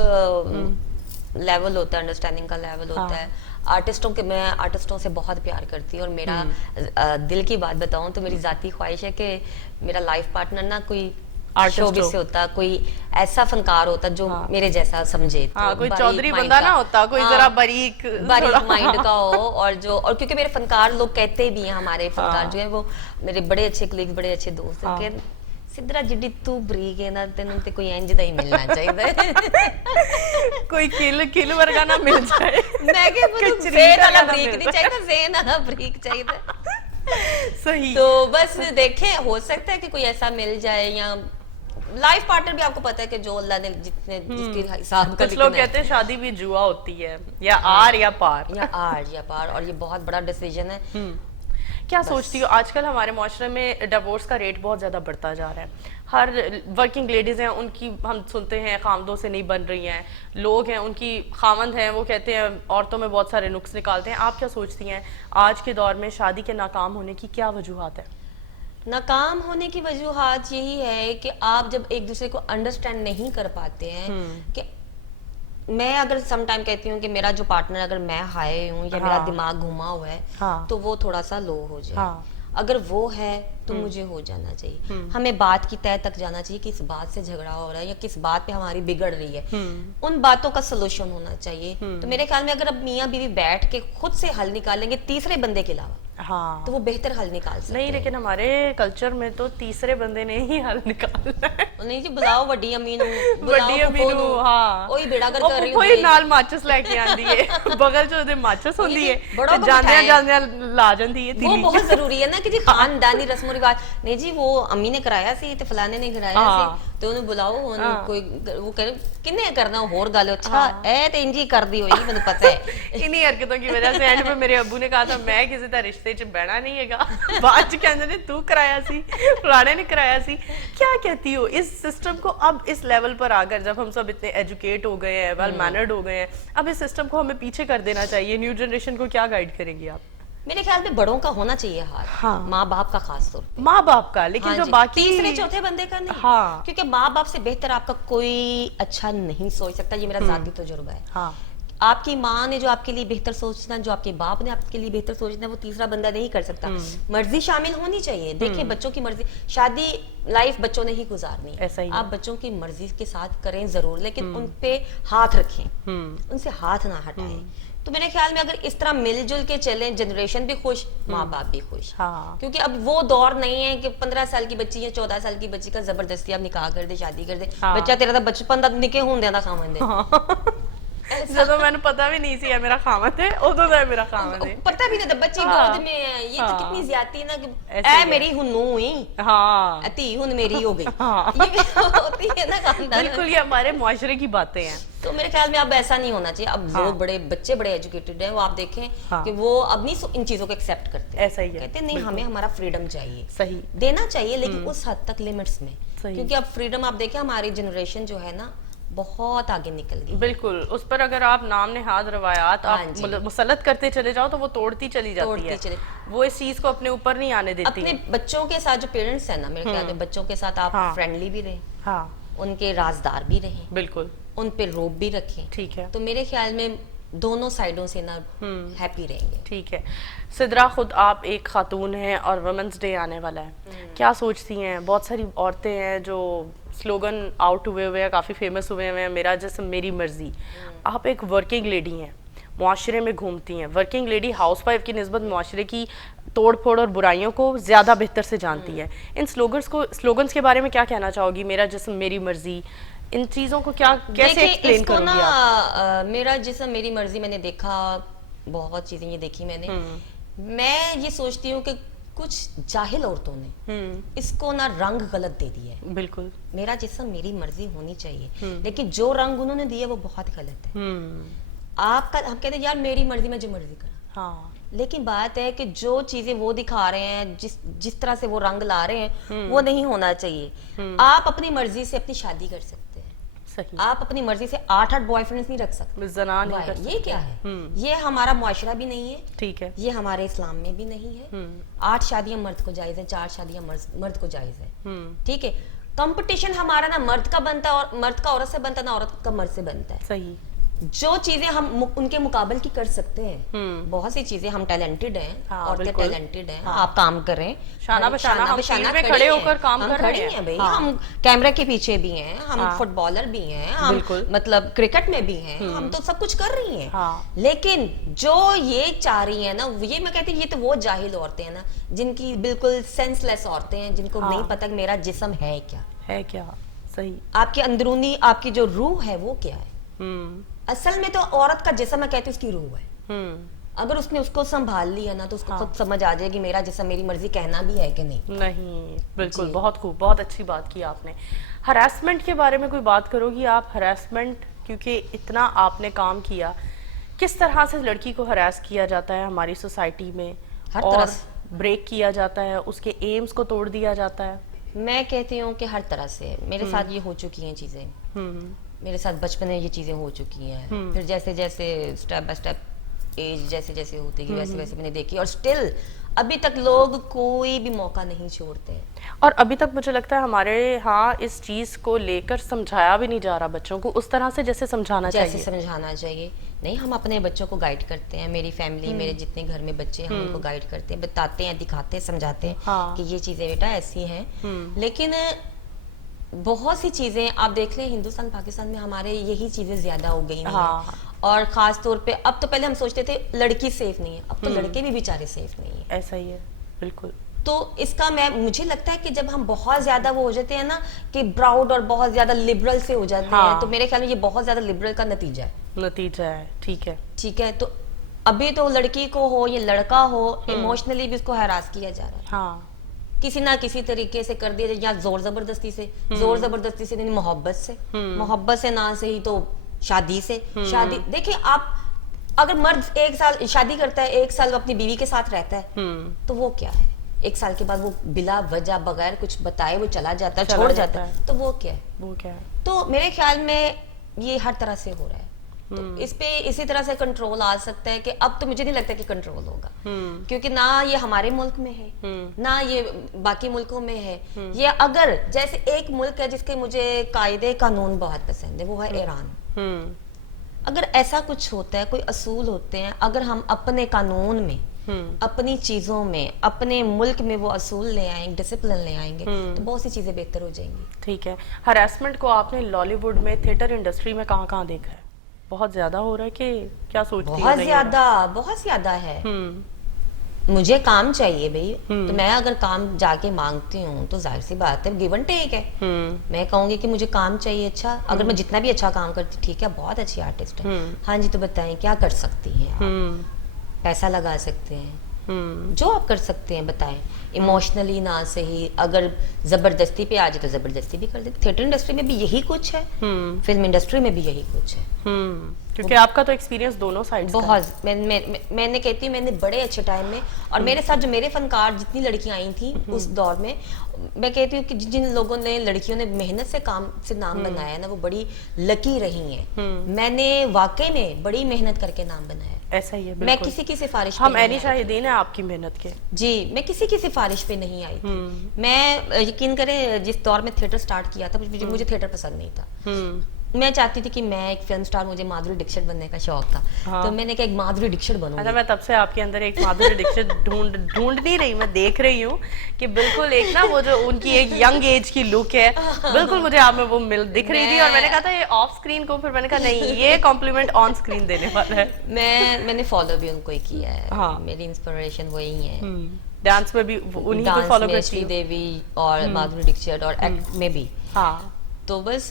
लेवल होता है, अंडरस्टैंडिंग का लेवल होता है। आर्टिस्टों के, मैं आर्टिस्टों से बहुत प्यार करती हूँ, और मेरा दिल की बात बताऊं तो मेरी जाती ख्वाहिश है कि मेरा लाइफ पार्टनर ना कोई शोबिस से होता, कोई ऐसा फनकार होता जो मेरे जैसा समझे, हाँ, कोई चौधरी बंदा ना होता, कोई जरा बारीक माइंड का हो, और क्योंकि मेरे फनकार लोग कहते भी हैं, हमारे फनकार जो है वो मेरे बड़े अच्छे कलीग, बड़े अच्छे दोस्त हैं कि सिद्रा जिड्डी तू बरीक है ना, तेन ते कोई इंज दा ही मिलना चाहिए। कोई किल वर्गा ना मिल जाए। मैं के ज़ेन वाला बरीक नहीं चाहिए, ज़ेन वाला बरीक चाहिए। सही। तो बस देखें, हो सकता है कि कोई ऐसा मिल जाए, या लाइफ पार्टनर भी आपको पता है कि जो अल्लाह ने जिसके हिसाब का, कुछ लोग कहते हैं शादी भी जुआ होती है, या आर या पार, और ये बहुत बड़ा डिसीजन है। क्या सोचती हो, आजकल हमारे माशरे में डिवोर्स का रेट बहुत ज़्यादा बढ़ता जा रहा है। हर वर्किंग लेडीज़ हैं, उनकी हम सुनते हैं खामदों से नहीं बन रही हैं, लोग हैं उनकी खामंद हैं, वो कहते हैं औरतों में बहुत सारे नुक्स निकालते हैं। आप क्या सोचती हैं, आज के दौर में शादी के नाकाम होने की क्या वजूहात है? नाकाम होने की वजूहात यही है कि आप जब एक दूसरे को अंडरस्टैंड नहीं कर पाते हैं, कि मैं अगर सम टाइम कहती हूँ कि मेरा जो पार्टनर, अगर मैं हाई हूँ या मेरा दिमाग घुमा हुआ है, तो वो थोड़ा सा लो हो जाए। अगर वो है तो मुझे हो जाना चाहिए। हमें बात की तय तक जाना चाहिए, किस बात से झगड़ा हो रहा है या किस बात पे हमारी बिगड़ रही है, उन बातों का सलूशन होना चाहिए। तो मेरे ख्याल में अगर अब मियाँ बीवी बैठ के खुद से हल निकालेंगे तीसरे बंदे के अलावा, हाँ, तो वो बेहतर हल निकाल सकते नहीं, लेकिन हमारे कल्चर में तो तीसरे बंदे ने ही हल निकालना है। नहीं जी, बुलाओ वड्डी अम्मी नू, वड्डी अम्मी नू, हाँ, ओही बेड़ा कर रही हूं, कोई नाल माचिस लेके आंदी है, बगल चो दे माचिस होंदी है, ते जांदे ला जांदी है। वो बहुत जरूरी है ना कि जी खानदानी रस्म रिवाज, नहीं जी वो अम्मी ने कराया सी ते फलाने ने कराया सी, तो उन्हें बुलाओ, कोई वो करे किन्ने करना होर गल, अच्छा ए ते इंजी करदी होई, मैंने पता है। इन्हीं हरकतों की वजह से एंड में मेरे अब्बू ने कहा था मैं किसी का रिश्ते च बहना नहीं हैगा, बाद च कहंदे ने तू कराया सी, फलाने ने कराया सी। क्या कहती हो इस सिस्टम को अब इस लेवल पर आकर, जब हम सब इतने एजुकेट हो गए हैं, वेल मैनर्ड हो गए हैं, अब इस सिस्टम को हमें पीछे कर देना चाहिए, न्यू जनरेशन को क्या गाइड करेंगी आप? मेरे ख्याल में बड़ों का होना चाहिए हाथ, हाँ, माँ बाप का खास तौर पे, माँ बाप का, लेकिन हाँ जो बाकी तीसरे चौथे बंदे का नहीं, हाँ, क्योंकि माँ बाप से बेहतर आपका कोई अच्छा नहीं सोच सकता, ये मेरा जाती तजुर्बा है। हाँ, आपकी माँ ने जो आपके लिए बेहतर सोचना, जो आपके बाप ने आपके लिए बेहतर सोचना, वो तीसरा बंदा नहीं कर सकता। मर्जी शामिल होनी चाहिए। देखिए बच्चों की मर्जी, शादी लाइफ बच्चों ने ही गुजारनी, ऐसा ही आप बच्चों की मर्जी के साथ करें जरूर, लेकिन उन पे हाथ रखें, उनसे हाथ ना हटाएं, तो मेरे ख्याल में अगर इस तरह मिलजुल के चले, जनरेशन भी खुश, माँ बाप भी खुश। हाँ। क्योंकि अब वो दौर नहीं है कि 15 साल की बच्ची या 14 साल की बच्ची का जबरदस्ती आप निकाह कर दे, शादी कर दे। हाँ। बच्चा तेरा तो बचपन दा निके होंदे दा खामन दे। ਜਦੋਂ ਮੈਨੂੰ ਪਤਾ ਵੀ नहीं सी है मेरा खामद है, उदों ਦਾ मेरा खामद है। पता भी नहीं था बच्ची हाँ। गोद में है, ये तो हाँ। कितनी ज्यादती है ना कि ऐसे ही ऐ है। मेरी हुन्नू हुई, हाँ अति हुन मेरी हो गई। हाँ। ये भी होती है ना खानदान में। बिल्कुल, ये हमारे मुआशरे की बातें हैं। तो मेरे ख्याल में अब ऐसा नहीं होना चाहिए। अब हाँ। लोग बड़े बच्चे बड़े एजुकेटेड हैं, वो आप देखें हाँ। कि वो अब नहीं इन चीजों को एक्सेप्ट करते हैं। ऐसा ही है, कहते हैं नहीं, बिल्कुल। हमें हमारा फ्रीडम चाहिए, सही। देना चाहिए, लेकिन उस हद तक लिमिट्स में। सही। क्योंकि अब फ्रीडम आप देखें, हमारी जनरेशन जो है ना बहुत आगे निकल गई। बिल्कुल, उस पर अगर आप नाम नेहाद रवायात हाँ आप जी। मुसलत करते चले जाओ तो वो तोड़ती चली जाती तोड़ती है। चली। वो इस चीज को अपने ऊपर नहीं आने देती अपने है। बच्चों के साथ जो पेरेंट्स है ना, मेरे ख्याल में बच्चों के साथ आप हाँ। फ्रेंडली भी रहें, हाँ उनके राजदार भी रहें, बिल्कुल, उन पे रोब भी रखें। ठीक है। तो मेरे ख्याल में दोनों साइडों से ना हैप्पी रहेंगे। ठीक है। सिद्रा, खुद आप एक खातून हैं और वुमेंस डे आने वाला है, क्या सोचती हैं? बहुत सारी औरतें हैं जो स्लोगन आउट हुए हुए हैं, काफ़ी फेमस हुए हुए हैं, मेरा जिस्म मेरी मर्जी। आप एक वर्किंग लेडी हैं, मुआशरे में घूमती हैं, वर्किंग लेडी हाउसवाइफ की निस्बत मुआशरे की तोड़ फोड़ और बुराइयों को ज़्यादा बेहतर से जानती है। इन स्लोगन्स के बारे में क्या कहना चाहोगी? मेरा जिस्म मेरी मर्जी, इन चीज़ों को क्या कैसे देखिए, एक्सप्लेन इसको करोगी ना आप? मेरा जिस्म मेरी मर्जी मैंने देखा, बहुत चीजें ये देखी मैंने। मैं ये सोचती हूँ कि कुछ जाहिल औरतों ने इसको ना रंग गलत दे दिया है। बिल्कुल। मेरा जिस्म मेरी मर्जी होनी चाहिए, लेकिन जो रंग उन्होंने दिया वो बहुत गलत है। आपका, हम कहते हैं यार मेरी मर्जी, मैं जो मर्जी करा। हाँ लेकिन बात है कि जो चीजें वो दिखा रहे हैं, जिस तरह से वो रंग ला रहे हैं, वो नहीं होना चाहिए। आप अपनी मर्जी से अपनी शादी कर सकते हैं, सही। आप अपनी मर्जी से 8-8 बॉयफ्रेंड्स नहीं रख सकते। जना नहीं Why? कर ये क्या है? ये हमारा मुआशरा भी नहीं है, ठीक है। ये हमारे इस्लाम में भी नहीं है। 8 शादियां मर्द को जायज है, 4 शादियां मर्द को जायज है। ठीक है। कंपटीशन हमारा ना मर्द का बनता है, और मर्द का औरत से बनता है, ना औरत का मर्द से बनता है। सही। जो चीजें हम उनके मुकाबले की कर सकते हैं, बहुत सी चीजें हम टैलेंटेड हैं, हाँ, औरतें बिल्कुल। टैलेंटेड हैं। आप काम करें, शाना बशाना हम बशाना फील्ड में खड़े खड़े हैं। होकर काम हम कर रहे खड़े हैं। हैं भाई। हाँ। हम कैमरे के पीछे भी हैं, हम हाँ। फुटबॉलर भी हैं, हम बिल्कुल। मतलब क्रिकेट में भी हैं, हम तो सब कुछ कर रही हैं। हाँ। लेकिन जो ये चाह रही है ना, ये मैं कहती हूँ ये तो वो जाहिल औरतें हैं ना, जिनकी बिल्कुल सेंसलेस औरतें हैं, जिनको हाँ। नहीं पता कि मेरा जिस्म है क्या, है क्या। सही। आपके अंदरूनी आपकी जो रूह है वो क्या है। असल में तो औरत का जिस्म, मैं कहती हूँ उसकी रूह है। अगर उसने उसको संभाल लिया ना, तो उसको खुद समझ आ जाएगी मेरा जिस्म मेरी मर्जी कहना भी है कि नहीं। नहीं, बिल्कुल, जी। बहुत खूब, बहुत अच्छी बात की आपने। हरासमेंट के बारे में कोई बात करोगी आप? हरासमेंट, क्योंकि इतना आपने काम किया, किस तरह से लड़की को हरास किया जाता है हमारी सोसाइटी में, हर और तरह से। ब्रेक किया जाता है, उसके एम्स को तोड़ दिया जाता है? मैं कहती हूँ कि हर तरह से मेरे साथ ये हो चुकी हैं चीजें। मेरे साथ बचपन में ये चीजें हो चुकी हैं, फिर जैसे जैसे स्टेप बाय स्टेप एज जैसे जैसे होती गई, वैसे वैसे मैंने देखी, और स्टिल अभी तक लोग कोई भी मौका नहीं छोड़ते। और अभी तक मुझे लगता है हमारे यहाँ इस चीज को लेकर समझाया भी नहीं जा रहा बच्चों को उस तरह से जैसे समझाना जैसे चाहिए। समझाना चाहिए। नहीं, हम अपने बच्चों को गाइड करते हैं, मेरी फैमिली, मेरे जितने घर में बच्चे हैं, हम उनको गाइड करते हैं, बताते हैं, दिखाते हैं, समझाते हैं हाँ। कि ये चीजें बेटा ऐसी हैं। लेकिन बहुत सी चीजें आप देख लें, हिंदुस्तान पाकिस्तान में हमारे यही चीजें ज्यादा हो गई हैं। हाँ। और खास तौर पे अब तो, पहले हम सोचते थे लड़की सेफ नहीं है, अब तो लड़के भी बेचारे सेफ नहीं है। ऐसा ही है, बिल्कुल। तो इसका मुझे लगता है कि जब हम बहुत ज्यादा वो हो जाते हैं ना कि प्राउड और बहुत ज्यादा लिबरल से हो जाते हाँ। हैं, तो मेरे ख्याल में ये बहुत ज्यादा लिबरल का नतीजा है। नतीजा है, ठीक है। ठीक है। तो अभी तो लड़की को हो या लड़का हो, इमोशनली भी उसको हरास किया जा रहा है, हाँ। किसी ना किसी तरीके से कर दिया जाए, या जोर जबरदस्ती से, जोर जबरदस्ती से नहीं, मोहब्बत से, मोहब्बत से ना सही तो शादी से। शादी देखिए, आप अगर मर्द 1 साल शादी करता है, 1 साल वो अपनी बीवी के साथ रहता है, तो वो क्या है? 1 साल के बाद वो बिला वजह बगैर कुछ बताए वो चला जाता है, छोड़ जाता है, तो वो क्या है? वो क्या है? तो मेरे ख्याल में ये हर तरह से हो रहा है। तो इस पे इसी तरह से कंट्रोल आ सकता है कि अब तो मुझे नहीं लगता कि कंट्रोल होगा, क्योंकि ना ये हमारे मुल्क में है, ना ये बाकी मुल्कों में है। ये अगर जैसे एक मुल्क है जिसके मुझे कायदे कानून बहुत पसंद है, वो है ईरान। अगर ऐसा कुछ होता है, कोई असूल होते हैं, अगर हम अपने कानून में, अपनी चीजों में, अपने मुल्क में वो असूल ले आएंगे, डिसिप्लिन ले आएंगे, तो बहुत सी चीजें बेहतर हो जाएंगी। ठीक है। हरासमेंट को आपने लॉलीवुड में, थिएटर इंडस्ट्री में कहाँ कहाँ देखा है? बहुत ज्यादा हो रहा है कि क्या सोचती हो बहुत नहीं ज्यादा, बहुत ज्यादा है। मुझे काम चाहिए भाई, तो मैं अगर काम जाके मांगती हूँ तो जाहिर सी बात है गिव एंड टेक है। मैं कहूंगी कि मुझे काम चाहिए, अच्छा अगर मैं जितना भी अच्छा काम करती, ठीक है बहुत अच्छी आर्टिस्ट है, हाँ जी तो बताएं क्या कर सकती हैं आप, पैसा लगा सकते हैं, जो आप कर सकते हैं बताएं, इमोशनली ना सही, अगर जबरदस्ती पे आ जाए तो जबरदस्ती भी कर देते। थिएटर इंडस्ट्री में भी यही कुछ है, फिल्म इंडस्ट्री में भी यही कुछ है। क्योंकि आपका तो एक्सपीरियंस दोनों साइड का है। बहुत मैंने कहती हूँ मैंने बड़े अच्छे टाइम में, और मेरे साथ जो मेरे फनकार जितनी लड़कियां आई थी उस दौर में, मैं कहती हूँ कि जिन लोगों ने, लड़कियों ने मेहनत से काम से नाम बनाया ना, वो बड़ी लकी रही हैं। मैंने वाकई में बड़ी मेहनत करके नाम बनाया। ऐसा ही है, मैं बिल्कुल। किसी की सिफारिश पे हम नहीं एनी आई थी। शाहिदीन है आपकी मेहनत के। जी, मैं किसी की सिफारिश पे नहीं आई थी। मैं यकीन करें जिस दौर में थिएटर स्टार्ट किया था, मुझे थिएटर पसंद नहीं था। मैं चाहती थी कि मैं एक फिल्म स्टार, मुझे माधुरी दीक्षित बनने का शौक था। तो मैंने कहा एक माधुरी दीक्षित बनूंगी। अच्छा, मैं तब से आपके अंदर एक माधुरी दीक्षित ढूंढ नहीं रही, मैं देख रही हूँ कि बिल्कुल एक ना वो जो उनकी एक यंग एज की लुक है, बिल्कुल मुझे आप में वो दिख रही थी। और मैंने कहा था ये ऑफ स्क्रीन को, फिर मैंने कहा नहीं ये कॉम्प्लीमेंट ऑन स्क्रीन देने वाला है। मैंने फॉलो भी उनको ही किया है। हाँ। मेरी इंस्पिरेशन वही है। डांस में भी उन्हीं को डांस फॉलो में करती श्री हूँ। देवी और माधुरी दीक्षित, और एक्ट में भी। हाँ, तो बस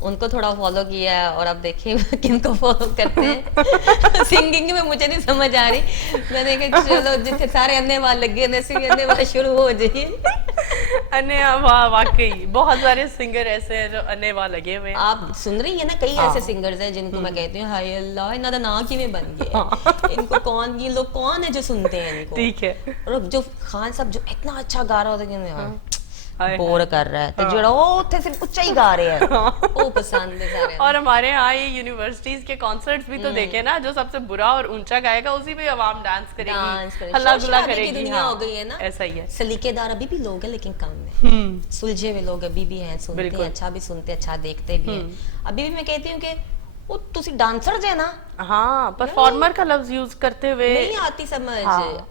उनको थोड़ा फॉलो किया है, और अब देखिए किनको फॉलो करते हैं। सिंगिंग में मुझे नहीं समझ आ रही, मैंने कहा चलो जितने सारे अन्य वाल लगे अन्य वाल शुरू हो जाइए। अन्य वाह, वाकई बहुत सारे सिंगर ऐसे हैं जो अन्य वाह लगे हुए हैं। आप सुन रही है ना, कई ऐसे सिंगर्स हैं जिनको मैं कहती हूँ हाय अल्लाह इन्हों दा नाम किवें बन गया, इनको कौन, ये लोग कौन है जो सुनते हैं इनको। ठीक है। और जो खान साहब जो इतना अच्छा गा रहा होता है, हाय बोर कर रहा है, तो ਜਿਹੜਾ ਉਹ ਉੱਥੇ सिर्फ ਉੱਚਾ ही गा रहे हैं, वो पसंद है सारे। और हमारे यहाँ ये यूनिवर्सिटीज के कॉन्सर्ट्स भी तो देखे ना, जो सबसे बुरा और ऊंचा गाएगा उसी पे आवाम डांस करेगी, हल्ला गुल्ला करेगी। दुनिया हो गई है ना, ऐसा ही है। सलीकेदार अभी भी लोग हैं लेकिन कम है, सुलझे हुए लोग अभी भी हैं, सुनते हैं, अच्छा भी सुनते, अच्छा देखते भी हैं। अभी भी मैं कहती हूँ कि वो तुसी डांसर जे ना, हाँ, परफॉर्मर का लफ्ज यूज करते हुए नहीं आती समझ।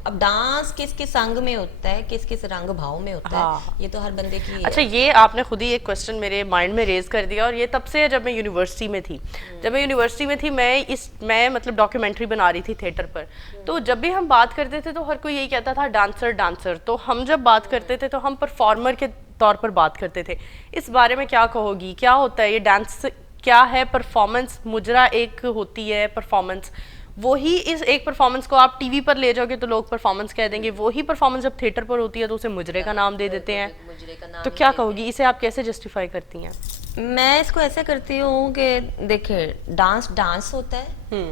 अब डांस किस किस अंग में होता है, किस किस रंग भाव में होता है, ये तो हर बंदे की। अच्छा, ये आपने खुद ही एक क्वेश्चन मेरे माइंड में रेज कर दिया, और ये तब से जब मैं यूनिवर्सिटी में थी। जब मैं यूनिवर्सिटी में थी, मैं मतलब डॉक्यूमेंट्री बना रही थी थिएटर पर। तो जब भी हम बात करते थे तो हर कोई यही कहता था डांसर डांसर। तो हम जब बात करते थे तो हम परफॉर्मर के तौर पर बात करते थे। इस बारे में क्या कहोगी, क्या होता है ये डांस, क्या है परफॉर्मेंस? मुजरा एक होती है परफॉर्मेंस, वही इस एक परफॉर्मेंस को आप टीवी पर ले जाओगे तो लोग परफॉर्मेंस कह देंगे, वही परफॉर्मेंस जब थिएटर पर होती है तो उसे मुजरे का नाम दे देते हैं। तो क्या कहोगी, इसे आप कैसे जस्टिफाई करती हैं? मैं इसको ऐसे करती हूँ कि देखिए डांस डांस होता है,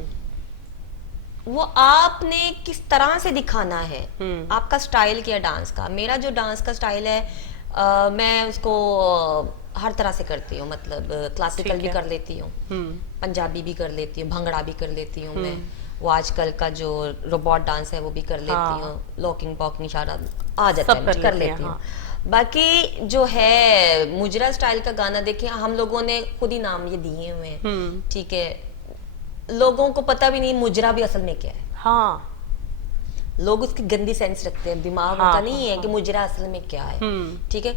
वो आपने किस तरह से दिखाना है, आपका स्टाइल क्या डांस का। मेरा जो डांस का स्टाइल है, मैं उसको हर तरह से करती हूँ, मतलब क्लासिकल भी कर लेती हूँ, पंजाबी भी कर लेती हूँ, भंगड़ा भी कर लेती हूँ मैं, वो आजकल का जो रोबोट डांस है वो भी कर लेती हूँ, लॉकिंग पॉकिंग इशारा आ जाता है, कर लेती हूँ। बाकी जो है मुजरा स्टाइल का गाना, देखिए हम लोगों ने खुद ही नाम ये दिए हुए हैं, ठीक है, लोगों को पता भी नहीं मुजरा भी असल में क्या है। हाँ, लोग उसकी गंदी सेंस रखते हैं, दिमाग उनका नहीं है कि मुजरा असल में क्या है, ठीक है।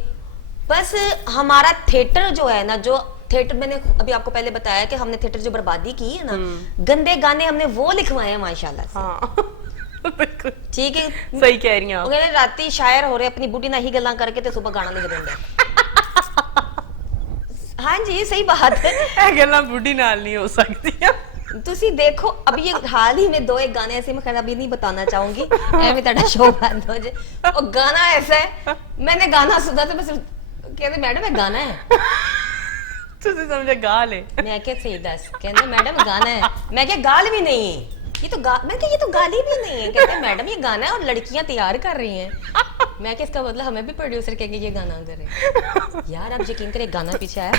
बस हमारा थिएटर जो है ना, जो थिएटर मैंने अभी आपको पहले बताया कि हमने थिएटर जो बर्बादी की है ना, गंदे गाने हमने वो लिखवाए हैं माशाल्लाह से। हाँ। बिल्कुल ठीक है, सही कह रही हैं आप। वो राती शायर हो रहे अपनी बुढ़ी ना ही गल्ला करके ते सुबह गाना लिख देंगे। हाँ जी सही बात है, गल्ला बुढ़ी नाल नहीं हो सकती है। तुसी देखो अभी ये हाल ही में 2 एक गाने ऐसे, मैं खैर अभी नहीं बताना चाहूंगी, ऐਵੇਂ ਤੁਹਾਡਾ शो बंद हो जाए। और गाना ऐसा है, मैंने गाना सुना तो बस कहते मैडम ये गाना है, तुझे समझे गाल है। मैं क्या सही दस, कहते मैडम गाना है, मैं क्या गाल भी नहीं है ये तो मैं क्या ये तो गाली भी नहीं है, कहते मैडम ये गाना है और लड़कियां तैयार कर रही हैं। मैं क्या इसका मतलब हमें भी प्रोड्यूसर कहेंगे ये गाना करे। यार आप यकीन करें गाना पीछे आया,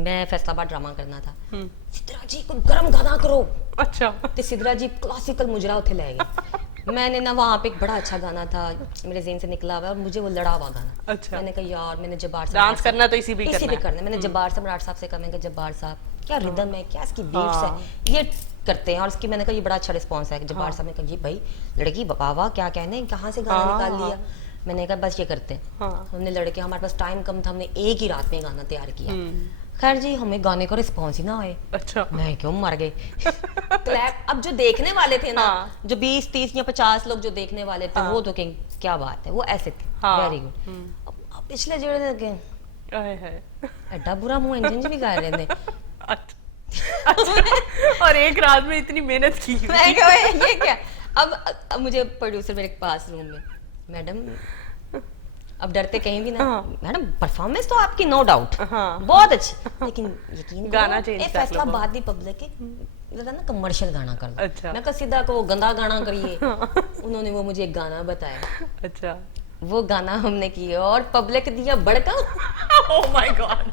मैं फैसलाबाद ड्रामा करना था, सिद्धरा जी को गरम गाना करो, अच्छा, तो सिद्धरा जी क्लासिकल मुजरा उठे ले गए। मैंने ना वहाँ पे एक बड़ा अच्छा गाना था मेरे ज़हन से निकला हुआ, और मुझे वो लड़ा हुआ गाना, अच्छा, मैंने कहा यार मैंने जब्बार डांस करना तो इसी पे करना है। मैंने जब्बार सम्राट साहब से कहा, मैंने कहा जब्बार साहब क्या रिदम है, क्या इसकी बीट्स है, ये करते हैं। और इसकी मैंने कहा ये बड़ा अच्छा रिस्पॉन्स है। जब्बार साहब ने कहा ये भाई लड़की बाबा क्या कहने, कहाँ से गाना निकाल लिया। मैंने कहा बस ये करते हैं। हमने लड़के, हमारे पास टाइम कम था, हमने एक ही रात में गाना तैयार किया। खैर जी हमें गाने का रिस्पॉन्स ही ना आए, अच्छा। मैं क्यों मर गई। क्लैप, अब जो देखने वाले थे ना, हाँ। जो 20 30 या 50 लोग जो देखने वाले थे, हाँ। वो तो क्या बात है, वो ऐसे थे, हाँ। Very good. अब पिछले जेड़े के आए है। एड्डा बुरा मुंह इंजन भी गा रहे थे। अच्छा। और एक रात में इतनी मेहनत की हुई। मैं कहा ये क्या। अब मुझे प्रोड्यूसर मेरे पास रूम में, मैडम अब डरते कहीं भी ना, हाँ। मैडम परफॉर्मेंस तो आपकी नो डाउट हाँ। बहुत अच्छी, लेकिन यकीन गाना करो, change ये कर लो। फैसलाबाद दी पब्लिक के लगा ना कमर्शियल गाना कर दो। अच्छा। मैं कहा सीधा को गंदा गाना करिए। उन्होंने वो मुझे एक गाना बताया, अच्छा। वो गाना हमने किया और पब्लिक दिया बड़का। Oh my God.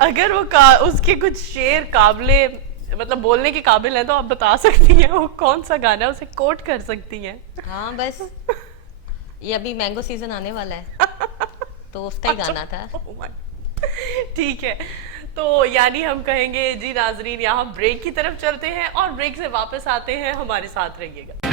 अगर वो उसके कुछ शेर काबिले मतलब बोलने के काबिल है तो आप बता सकती हैं वो कौन सा गाना है, उसे कोट कर सकती हैं। हाँ बस ये अभी मैंगो सीजन आने वाला है तो उसका ही गाना था। Oh my- ठीक है, तो यानी हम कहेंगे जी नाजरीन यहाँ ब्रेक की तरफ चलते हैं और ब्रेक से वापस आते हैं, हमारे साथ रहिएगा।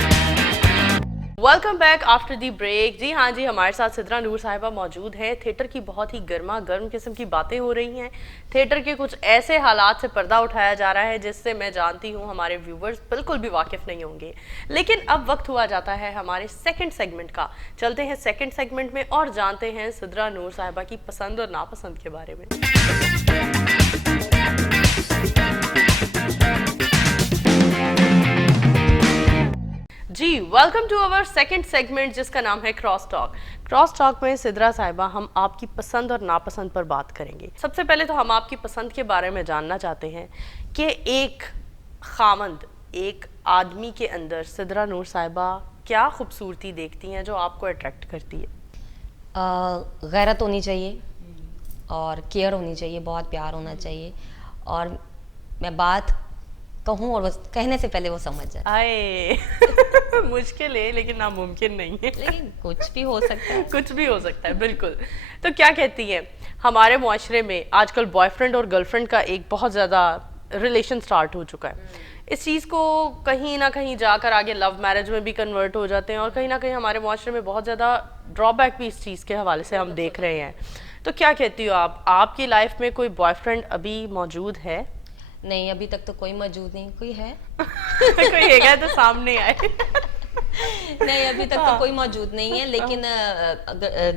Welcome back after the break. जी हाँ जी, हमारे साथ सिद्रा नूर साहिबा मौजूद है। थिएटर की बहुत ही गर्मा गर्म किस्म की बातें हो रही हैं। थिएटर के कुछ ऐसे हालात से पर्दा उठाया जा रहा है जिससे मैं जानती हूँ हमारे व्यूवर्स बिल्कुल भी वाकिफ नहीं होंगे। लेकिन अब वक्त हुआ जाता है हमारे सेकंड सेगमेंट का। चलते हैं सेकंड सेगमेंट में और जानते हैं सिद्रा नूर साहिबा की पसंद और नापसंद के बारे में। जी welcome to our second segment जिसका नाम है क्रॉस टॉक। क्रॉस टॉक में सिद्रा साहिबा हम आपकी पसंद और नापसंद पर बात करेंगे। सबसे पहले तो हम आपकी पसंद के बारे में जानना चाहते हैं कि एक खामंद, एक आदमी के अंदर सिद्रा नूर साहिबा क्या खूबसूरती देखती हैं जो आपको अट्रैक्ट करती है? गैरत होनी चाहिए और केयर होनी चाहिए, बहुत प्यार होना चाहिए, और मैं बात कहूँ और बस कहने से पहले वो समझ जाए। आए मुश्किल है लेकिन नामुमकिन नहीं है। लेकिन कुछ भी हो सकता है। कुछ भी हो सकता है, बिल्कुल। तो क्या कहती हैं, हमारे मुआशरे में आजकल बॉयफ्रेंड और गर्लफ्रेंड का एक बहुत ज़्यादा रिलेशन स्टार्ट हो चुका है। इस चीज़ को कहीं ना कहीं जाकर आगे लव मैरिज में भी कन्वर्ट हो जाते हैं और कहीं ना कहीं हमारे मुआशरे में बहुत ज़्यादा ड्रॉबैक भी इस चीज़ के हवाले से हम देख रहे हैं। तो क्या कहती हो आप, आपकी लाइफ में कोई बॉयफ्रेंड अभी मौजूद है? नहीं, अभी तक तो कोई मौजूद नहीं। कोई है? कोई है तो सामने आए। नहीं, अभी तक तो कोई मौजूद नहीं है, लेकिन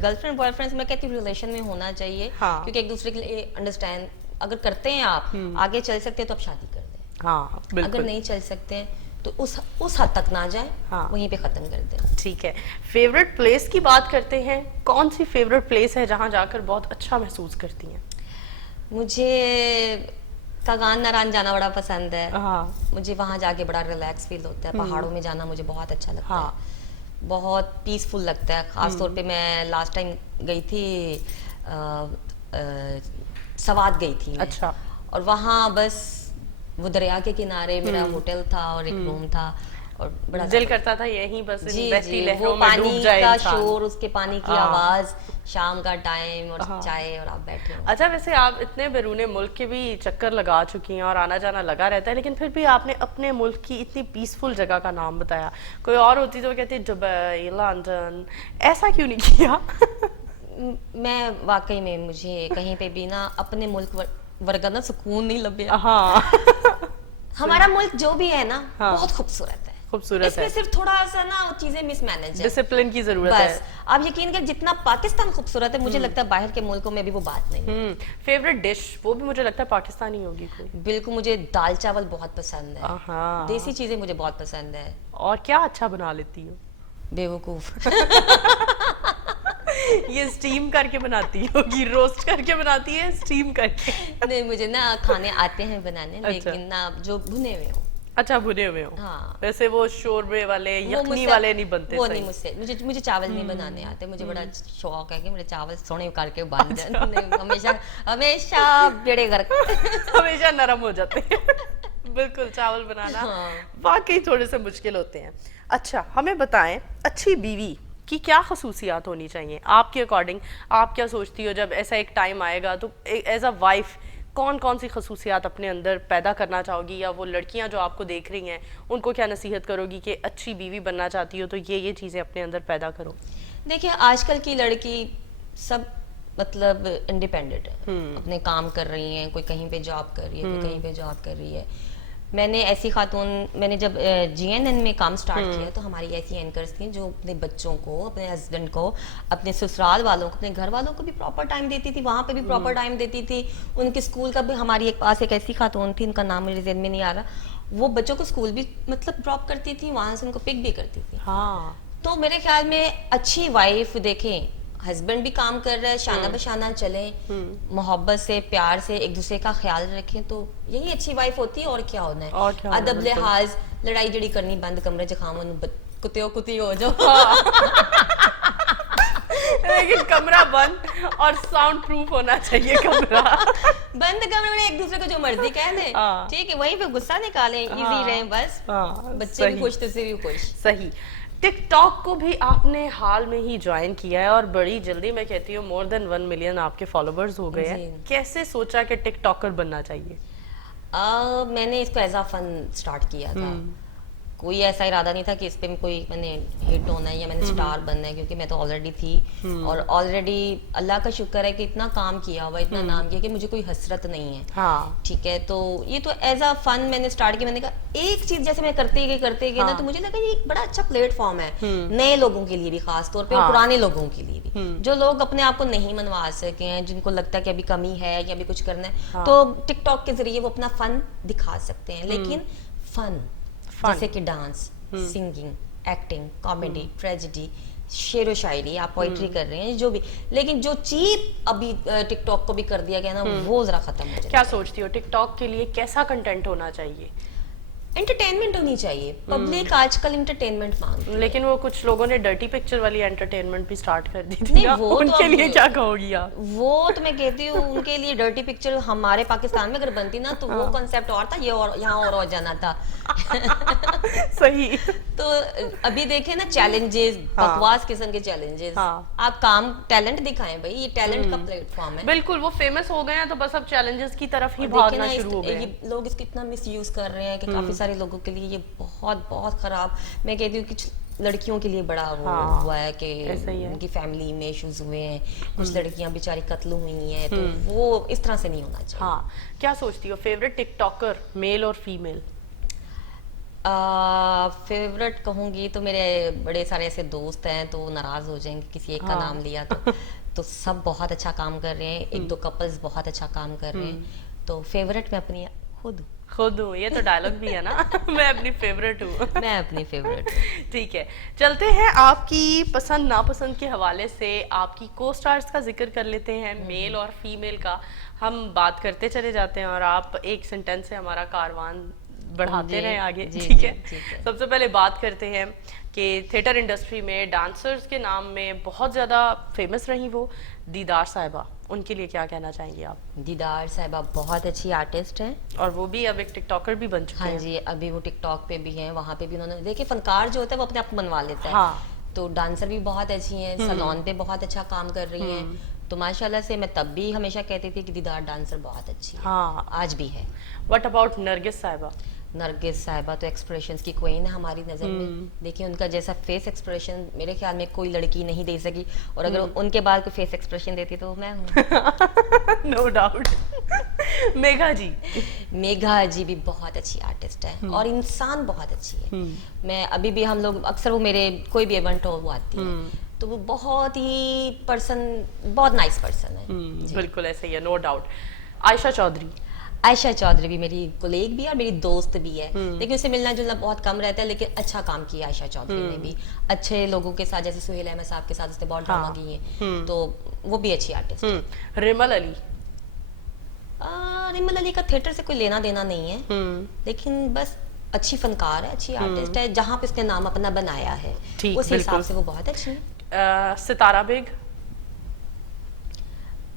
गर्लफ्रेंड बॉयफ्रेंड मैं कहती हूँ रिलेशन में होना चाहिए। हाँ। क्योंकि एक दूसरे के लिए अंडरस्टैंड अगर करते हैं आप, आगे चल सकते हैं तो आप शादी कर दें। हाँ बिल्कुल। अगर नहीं चल सकते हैं तो उस हद तक ना जाए। हाँ। वहीं पे खत्म कर दें। ठीक है, फेवरेट प्लेस की बात करते हैं। कौन सी फेवरेट प्लेस है जहाँ जाकर बहुत अच्छा महसूस करती हैं? मुझे कागान नारायण जाना बड़ा पसंद है। हाँ। मुझे वहाँ जाके बड़ा रिलैक्स फील होता है। पहाड़ों में जाना मुझे बहुत अच्छा लगता हाँ। है, बहुत पीसफुल लगता है। खास तौर पे मैं लास्ट टाइम गई थी सवात गई थी मैं। अच्छा। और वहाँ बस वो दरिया के किनारे मेरा होटल था और एक रूम था और बड़ा दिल करता था यहीं बस इन जी बहती जी, लहरों वो में डूब पानी जाए का इंसान। शोर, उसके पानी की हाँ। आवाज, शाम का टाइम और हाँ। चाय और आप बैठे हो। अच्छा, वैसे आप इतने बैरूने मुल्क के भी चक्कर लगा चुकी हैं और आना जाना लगा रहता है, लेकिन फिर भी आपने अपने मुल्क की इतनी पीसफुल जगह का नाम बताया। कोई और होती तो वो कहती दुबई, लंदन, ऐसा क्यों नहीं किया? मैं वाकई में मुझे कहीं पे भी ना अपने मुल्क वर्गा ना सुकून नहीं लगे। हाँ। हमारा मुल्क जो भी है ना, हाँ। बहुत खूबसूरत है। खूबसूरत इसमें है, सिर्फ थोड़ा सा ना चीजें मिसमैनेज है, डिसिप्लिन की जरूरत बस। है। आप यकीन कर, जितना पाकिस्तान खूबसूरत है मुझे लगता है बाहर के मुल्कों में भी वो बात नहीं। फेवरेट डिश वो भी मुझे लगता है पाकिस्तानी होगी कोई। बिल्कुल, मुझे दाल चावल बहुत पसंद है। हाँ। देसी चीजें मुझे बहुत पसंद है। और क्या अच्छा बना लेती हो? बेवकूफ। ये स्टीम करके बनाती होगी, रोस्ट करके बनाती है, स्टीम करके? नहीं, मुझे ना खाने आते हैं बनाने, अच्छा। लेकिन ना जो भुने हुए हो। अच्छा, भुने हुए हो। हाँ। वैसे वो शोरबे वाले, वो यखनी मुझसे- वाले नहीं बनते वो सही। नहीं मुझसे, मुझे चावल नहीं बनाने आते। मुझे बड़ा शौक है कि मेरे चावल सोने करके बन जाए। हमेशा हमेशा बेड़े घर। हमेशा नरम हो जाते हैं। बिल्कुल, चावल बनाना हाँ। वाकई थोड़े से मुश्किल होते हैं। अच्छा, हमें बताएं, अच्छी बीवी की क्या खसूसियात होनी चाहिए आपके अकॉर्डिंग? आप क्या सोचती हो जब ऐसा एक टाइम आएगा तो एज अ वाइफ कौन कौन सी खसूसियात अपने अंदर पैदा करना चाहोगी, या वो लड़कियां जो आपको देख रही हैं उनको क्या नसीहत करोगी कि अच्छी बीवी बनना चाहती हो तो ये चीज़ें अपने अंदर पैदा करो? देखिए, आजकल की लड़की सब मतलब इंडिपेंडेंट है, अपने काम कर रही हैं, कोई कहीं पे जॉब कर रही है, कोई कहीं पे जॉब कर रही है। मैंने ऐसी खातून, मैंने जब जीएनएन में काम स्टार्ट किया तो हमारी ऐसी एंकर्स थी जो अपने बच्चों को, अपने हस्बैंड को, अपने ससुराल वालों को, अपने घर वालों को भी प्रॉपर टाइम देती थी, वहाँ पे भी प्रॉपर टाइम देती थी। उनके स्कूल का भी, हमारी एक पास एक ऐसी खातून थी, उनका नाम मुझे ज़हन में नहीं आ रहा, वो बच्चों को स्कूल भी मतलब ड्रॉप करती थी, वहाँ से उनको पिक भी करती थी। हाँ, तो मेरे ख्याल में अच्छी वाइफ देखें, हस्बैंड भी काम कर रहा है, शाना बशाना चले, मोहब्बत से, प्यार से एक दूसरे का ख्याल रखें, तो यही अच्छी वाइफ होती है। और क्या होना है, और क्या होना है, अदब बिल्कुल। लिहाज, लड़ाई जड़ी करनी बंद, कमरे च खामन कुत्ते कुत्ती हो जाओ। लेकिन कमरा बंद और साउंड प्रूफ होना चाहिए कमरा। बंद कमरे में एक दूसरे को जो मर्जी कह ले, हाँ। ठीक है, वहीं पे गुस्सा निकालें, इजी रहें बस, हाँ, बच्चे भी सही। खुश, तुझसे भी खुश। सही। टिकटॉक को भी आपने हाल में ही ज्वाइन किया है और बड़ी जल्दी, मैं कहती हूँ मोर देन 1 मिलियन आपके फॉलोवर्स हो गए हैं। जी। कैसे सोचा कि टिकटॉकर बनना चाहिए? मैंने इसको एज अ फन स्टार्ट किया था, कोई ऐसा इरादा नहीं था कि इस पे कोई मैंने हिट होना है या मैंने स्टार बनना है, क्योंकि मैं तो ऑलरेडी थी और ऑलरेडी अल्लाह का शुक्र है कि इतना काम किया हुआ, इतना नाम किया कि मुझे कोई हसरत नहीं है। हाँ, ठीक है, तो ये तो एज अ फन मैंने स्टार्ट किया। मैंने कहा एक चीज जैसे मैं करते गई ना, तो मुझे लगा ये बड़ा अच्छा प्लेटफॉर्म है नए लोगों के लिए भी, खास तौर पे और पुराने लोगों के लिए भी, जो लोग अपने आप को नहीं मनवा सके हैं, जिनको लगता है कि अभी कमी है या अभी कुछ करना है, तो टिकटॉक के जरिए वो अपना फन दिखा सकते हैं। लेकिन फन जैसे कि dance, singing, acting, comedy, tragedy, शेर व शायरी, आप पोइट्री कर रहे हैं, जो भी, लेकिन जो चीप अभी टिकटॉक को भी कर दिया गया ना, वो जरा खत्म हो जाए। क्या सोचती हो टिकटॉक के लिए कैसा कंटेंट होना चाहिए? एंटरटेनमेंट होनी चाहिए, पब्लिक आजकल एंटरटेनमेंट मांगती है। लेकिन वो कुछ लोगों ने डर्टी पिक्चर वाली एंटरटेनमेंट भी स्टार्ट कर दी थी नहीं, ना, वो तो उनके अब- लिए क्या कहोगी आप? वो तो मैं कहती हूँ उनके लिए डर्टी पिक्चर हमारे पाकिस्तान में अगर बनती ना, तो वो कॉन्सेप्ट और था, ये और यहाँ और हो जाना था। सही। तो अभी देखे ना चैलेंजेस, बकवास किस्म के चैलेंजेस, हाँ। आप काम टैलेंट दिखाएं भाई, ये टैलेंट का प्लेटफॉर्म है। बिल्कुल, वो फेमस हो गए हैं तो बस अब चैलेंजेस की तरफ ही और देखिए भागना ना, शुरू हो गए हैं। ये लोग इसको इतना मिस यूज कर रहे हैं कि काफी सारे लोगों के लिए ये बहुत बहुत खराब, मैं कहती हूँ कि लड़कियों के लिए बड़ा वो हाँ, हुआ है कि ऐसा ही है। उनकी फैमिली में इश्यूज हुए हैं, कुछ लड़कियां बेचारी कत्ल हुई हैं, तो वो इस तरह से नहीं होना चाहिए। हाँ, क्या सोचती हो फेवरेट टिकटॉकर मेल और फीमेल? फेवरेट कहूंगी तो मेरे बड़े सारे ऐसे दोस्त हैं, तो नाराज हो जाएंगे किसी एक का हाँ। नाम लिया तो सब बहुत अच्छा काम कर रहे हैं, एक दो कपल्स बहुत अच्छा काम कर रहे हैं, तो फेवरेट मैं अपनी खुद हूँ, ये तो डायलॉग भी है ना। मैं अपनी फेवरेट हूँ। मैं अपनी फेवरेट ठीक है, चलते हैं आपकी पसंद नापसंद के हवाले से आपकी को स्टार्स का जिक्र कर लेते हैं, मेल और फीमेल का हम बात करते चले जाते हैं और आप एक सेंटेंस से हमारा कारवान बढ़ाते जी, रहे आगे। जी, ठीक जी, है, ठीक है। सबसे पहले बात करते हैं कि थिएटर इंडस्ट्री में डांसर्स के नाम में बहुत ज़्यादा फेमस रही वो दीदार साहिबा, उनके लिए क्या कहना चाहेंगे आप? दीदार साहिबा बहुत अच्छी आर्टिस्ट हैं, और वो भी अब एक टिकटॉकर भी बन चुके हाँ हैं। जी, अभी वो टिकटॉक पे भी हैं, वहाँ पे भी उन्होंने, देखिए फनकार जो होता है वो अपने आप को मनवा लेता है। हाँ। तो डांसर भी बहुत अच्छी हैं, सलोन पे बहुत अच्छा काम कर रही हैं, तो माशाल्लाह से मैं तब भी हमेशा कहती थी कि दीदार डांसर बहुत अच्छी है, हाँ। आज भी है। व्हाट अबाउट नरगिस साहिबा? नरगिस साहिबा तो एक्सप्रेशंस की क्वीन है हमारी नज़र में। देखिए उनका जैसा फेस एक्सप्रेशन मेरे ख्याल में कोई लड़की नहीं दे सकी, और अगर उनके बाद कोई फेस एक्सप्रेशन देती तो मैं हूँ। No doubt. मेघा जी? मेघा जी भी बहुत अच्छी आर्टिस्ट है और इंसान बहुत अच्छी है। मैं अभी भी, हम लोग अक्सर, वो मेरे कोई भी इवेंट हो वो आती है, तो वो बहुत ही बहुत नाइस पर्सन है। बिल्कुल ऐसे ही है, नो डाउट। आयशा चौधरी? आयशा चौधरी भी मेरी कोलीग भी है और मेरी दोस्त भी है, लेकिन उससे मिलना जुलना बहुत कम रहता है, लेकिन अच्छा काम किया आयशा चौधरी ने भी, अच्छे लोगों के साथ, जैसे सुहेल अहमद साहब के साथ उसने बहुत ड्रामा की है, तो वो भी अच्छी आर्टिस्ट है। रिमल अली? रिमल अली का थिएटर से कोई लेना देना नहीं है, लेकिन बस अच्छी फनकार है, अच्छी आर्टिस्ट है, जहाँ पे उसने नाम अपना बनाया है ठीक, उस हिसाब बिल्कुल। से वो बहुत अच्छी है। सितारा बेग?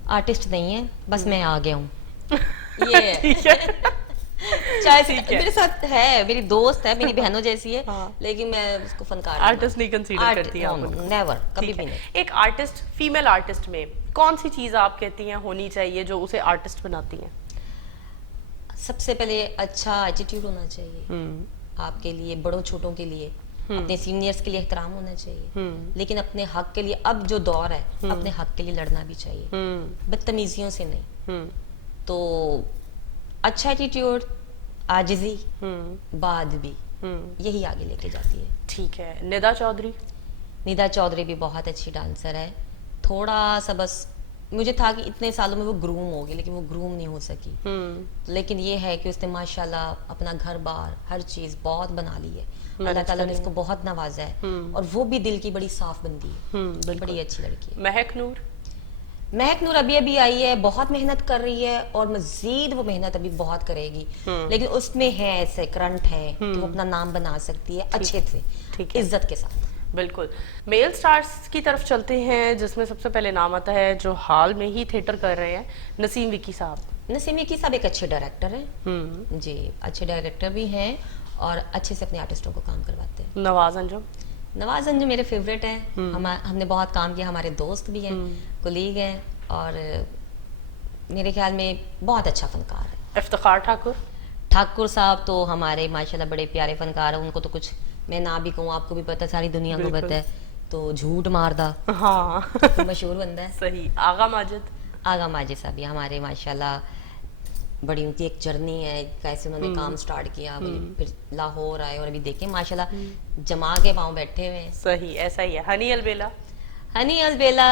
आर्टिस्ट नहीं है, बस मैं आ गया हूँ। ये ठीक है। चाहे ठीक है। मेरे साथ है, मेरी दोस्त है, मेरी बहनों जैसी है, हाँ। लेकिन मैं उसको फनकार आर्टिस्ट नहीं कंसीडर करती आप उनको? नेवर, कभी ठीक भी है। नहीं। एक आर्टिस्ट, फीमेल आर्टिस्ट में कौन सी चीज आप कहती हैं होनी चाहिए जो उसे आर्टिस्ट बनाती है? सबसे पहले अच्छा एटीट्यूड होना चाहिए आपके लिए, बड़ों छोटों के लिए, अपने सीनियर्स के लिए एहतराम होना चाहिए, लेकिन अपने हक के लिए अब जो दौर है अपने हक के लिए लड़ना भी चाहिए, बदतमीजियों से नहीं। तो अच्छा एटीट्यूड, आजिज़ी, बाद भी, यही आगे लेके जाती है। ठीक है। निदा चौधरी? निदा चौधरी भी बहुत अच्छी डांसर है। थोड़ा सा बस मुझे था कि इतने सालों में वो ग्रूम होगी, लेकिन वो ग्रूम नहीं हो सकी। लेकिन ये है कि उसने माशाल्लाह अपना घर बार हर चीज बहुत बना ली है। अल्लाह ताला ने उसको बहुत नवाजा है और वो भी दिल की बड़ी साफ बंदी है, बड़ी अच्छी लड़की है। महक नूर? महक नूर अभी अभी आई है, बहुत मेहनत कर रही है और मजीद वो मेहनत अभी बहुत करेगी, लेकिन उसमें है ऐसे करंट है कि वो अपना नाम बना सकती है अच्छे से, इज्जत के साथ। बिल्कुल। मेल स्टार्स की तरफ चलते हैं, जिसमें सबसे पहले नाम आता है जो हाल में ही थिएटर कर रहे हैं, नसीम विकी साहब। नसीम विकी साहब एक अच्छे डायरेक्टर हैं जी, अच्छे डायरेक्टर भी हैं और अच्छे से अपने आर्टिस्टों को काम करवाते हैं। नवाज अंजुम? नवाज अंजुम मेरे फेवरेट हैं, हमने बहुत काम किया, हमारे दोस्त भी हैं, कोलीग हैं और मेरे ख्याल में बहुत अच्छा फनकार है। इफ्तिखार ठाकुर? ठाकुर साहब तो हमारे माशाल्लाह बड़े प्यारे फनकार हैं, उनको तो कुछ मैं ना भी कहूँ, आपको भी पता है, सारी दुनिया को पता है, तो झूठ मारदा, हाँ तो मशहूर बंदा है। सही। आगा माजिद? आगा माजिद साहब भी हमारे माशाल्लाह बड़ी उनकी एक जर्नी है, कैसे उन्होंने काम स्टार्ट किया, फिर लाहौर आए और अभी देखें माशाल्लाह जमा के पाँव बैठे हुए हैं। सही, ऐसा ही है। हनी अलबेला? हनी अलबेला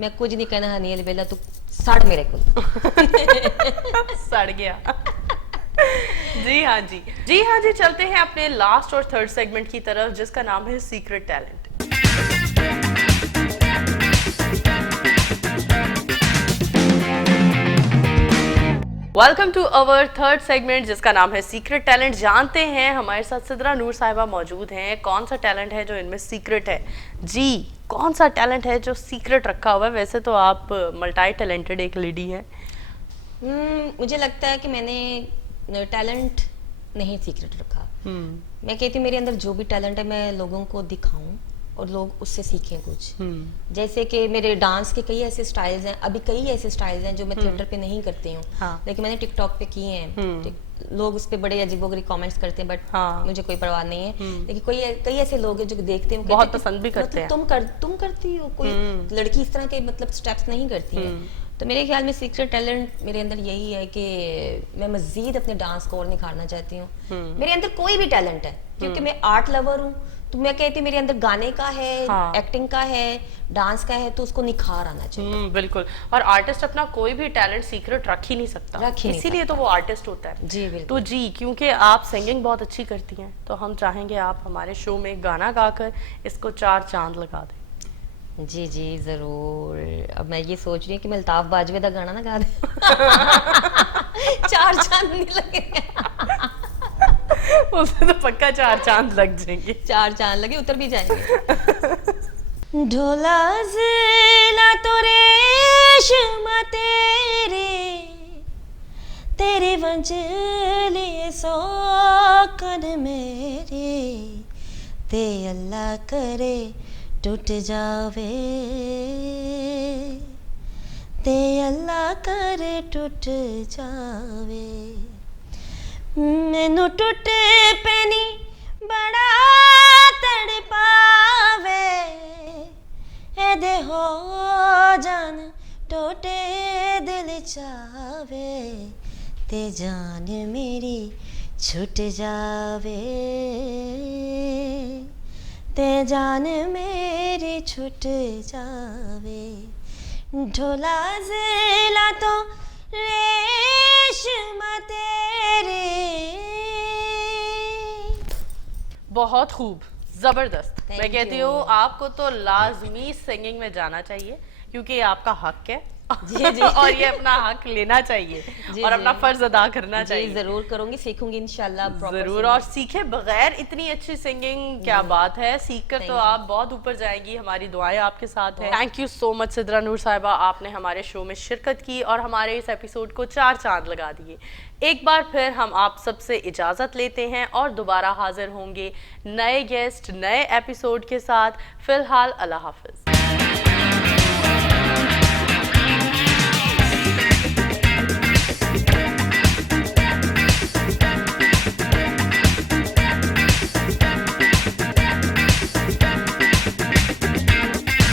मैं कुछ नहीं कहना, हनी अलबेला तू सड़ मेरे को सड़ गया। जी हाँ जी, जी हाँ जी, चलते हैं अपने लास्ट और थर्ड सेगमेंट की तरफ, जिसका नाम है secret talent. Welcome to our third segment, जिसका नाम है सीक्रेट टैलेंट। जानते हैं हमारे साथ सिद्रा नूर साहिबा मौजूद हैं, कौन सा टैलेंट है जो इनमें सीक्रेट है। जी, कौन सा टैलेंट है जो सीक्रेट रखा हुआ है? वैसे तो आप मल्टी टैलेंटेड एक लेडी हैं। मुझे लगता है कि मैंने टैलेंट नहीं सीक्रेट रखा। मैं कहती हूँ मेरे अंदर जो भी टैलेंट है मैं लोगों को दिखाऊं और लोग उससे सीखें कुछ। जैसे कि मेरे डांस के कई ऐसे स्टाइल्स हैं, अभी कई ऐसे स्टाइल्स हैं जो मैं थिएटर पे नहीं करती हूँ, लेकिन मैंने टिकटॉक पे किए हैं। लोग उस पे बड़े अजीबोगरीब कमेंट्स करते हैं, बट मुझे कोई परवाह नहीं है। लेकिन कई ऐसे लोग हैं जो देखते हैं, बहुत पसंद भी करते हैं। तुम करती हो, कोई लड़की इस तरह के मतलब स्टेप्स नहीं करती है। तो मेरे ख्याल में सीक्रेट टैलेंट मेरे अंदर यही है कि मैं मजीद अपने डांस को और निखारना चाहती हूँ। मेरे अंदर कोई भी टैलेंट है, क्योंकि मैं आर्ट लवर हूँ, तो मैं कहती हूँ मेरे अंदर गाने का है, एक्टिंग का है, डांस का है, तो उसको निखार आना चाहिए। बिल्कुल। और आर्टिस्ट अपना कोई भी टैलेंट सीक्रेट रख ही नहीं सकता, इसीलिए तो वो आर्टिस्ट होता है। जी बिल्कुल। तो जी, क्योंकि आप सिंगिंग बहुत अच्छी करती हैं, तो हम चाहेंगे आप हमारे शो में गाना गाकर इसको 4 चांद लगा दें। जी जी जरूर। अब मैं ये सोच रही हूँ कि मैं अल्ताफ बाजवे का गाना ना गा दे 4 चांद नहीं लगे उसमें तो पक्का 4 चांद लग जाएंगे। 4 चांद लगे, उतर भी जाएंगे। ढोला जिला तो रेशम तेरे वंजले सौकन मेरे, ते अल्लाह करे टूट जावे, ते अल्लाह करे टूट जावे। मैनू टूट पैनी बड़ा तड़पावे, एदे हो जान टोटे दिल चावे, ते जान मेरी छूट जावे, ते जान मेरी छूट जावे। ढोला जिला तो रेशम तेरे। बहुत खूब, जबरदस्त। मैं कहती हूँ आपको तो लाजमी सिंगिंग में जाना चाहिए, क्योंकि ये आपका हक है। जी जी और ये अपना हक लेना चाहिए और अपना फर्ज अदा करना चाहिए। जरूर करूंगी, सीखूंगी इंशाल्लाह जरूर। और सीखे बगैर इतनी अच्छी सिंगिंग क्या बात है, सीखकर तो आप बहुत ऊपर जाएंगी। हमारी दुआएं आपके साथ है। Thank you so much Sidra Noor साहिबा, आपने हमारे शो में शिरकत की और हमारे इस एपिसोड को 4 चांद लगा दिए। एक बार फिर हम आप सबसे इजाजत लेते हैं और दोबारा हाजिर होंगे नए गेस्ट नए एपिसोड के साथ। फिलहाल अल्लाह हाफिज।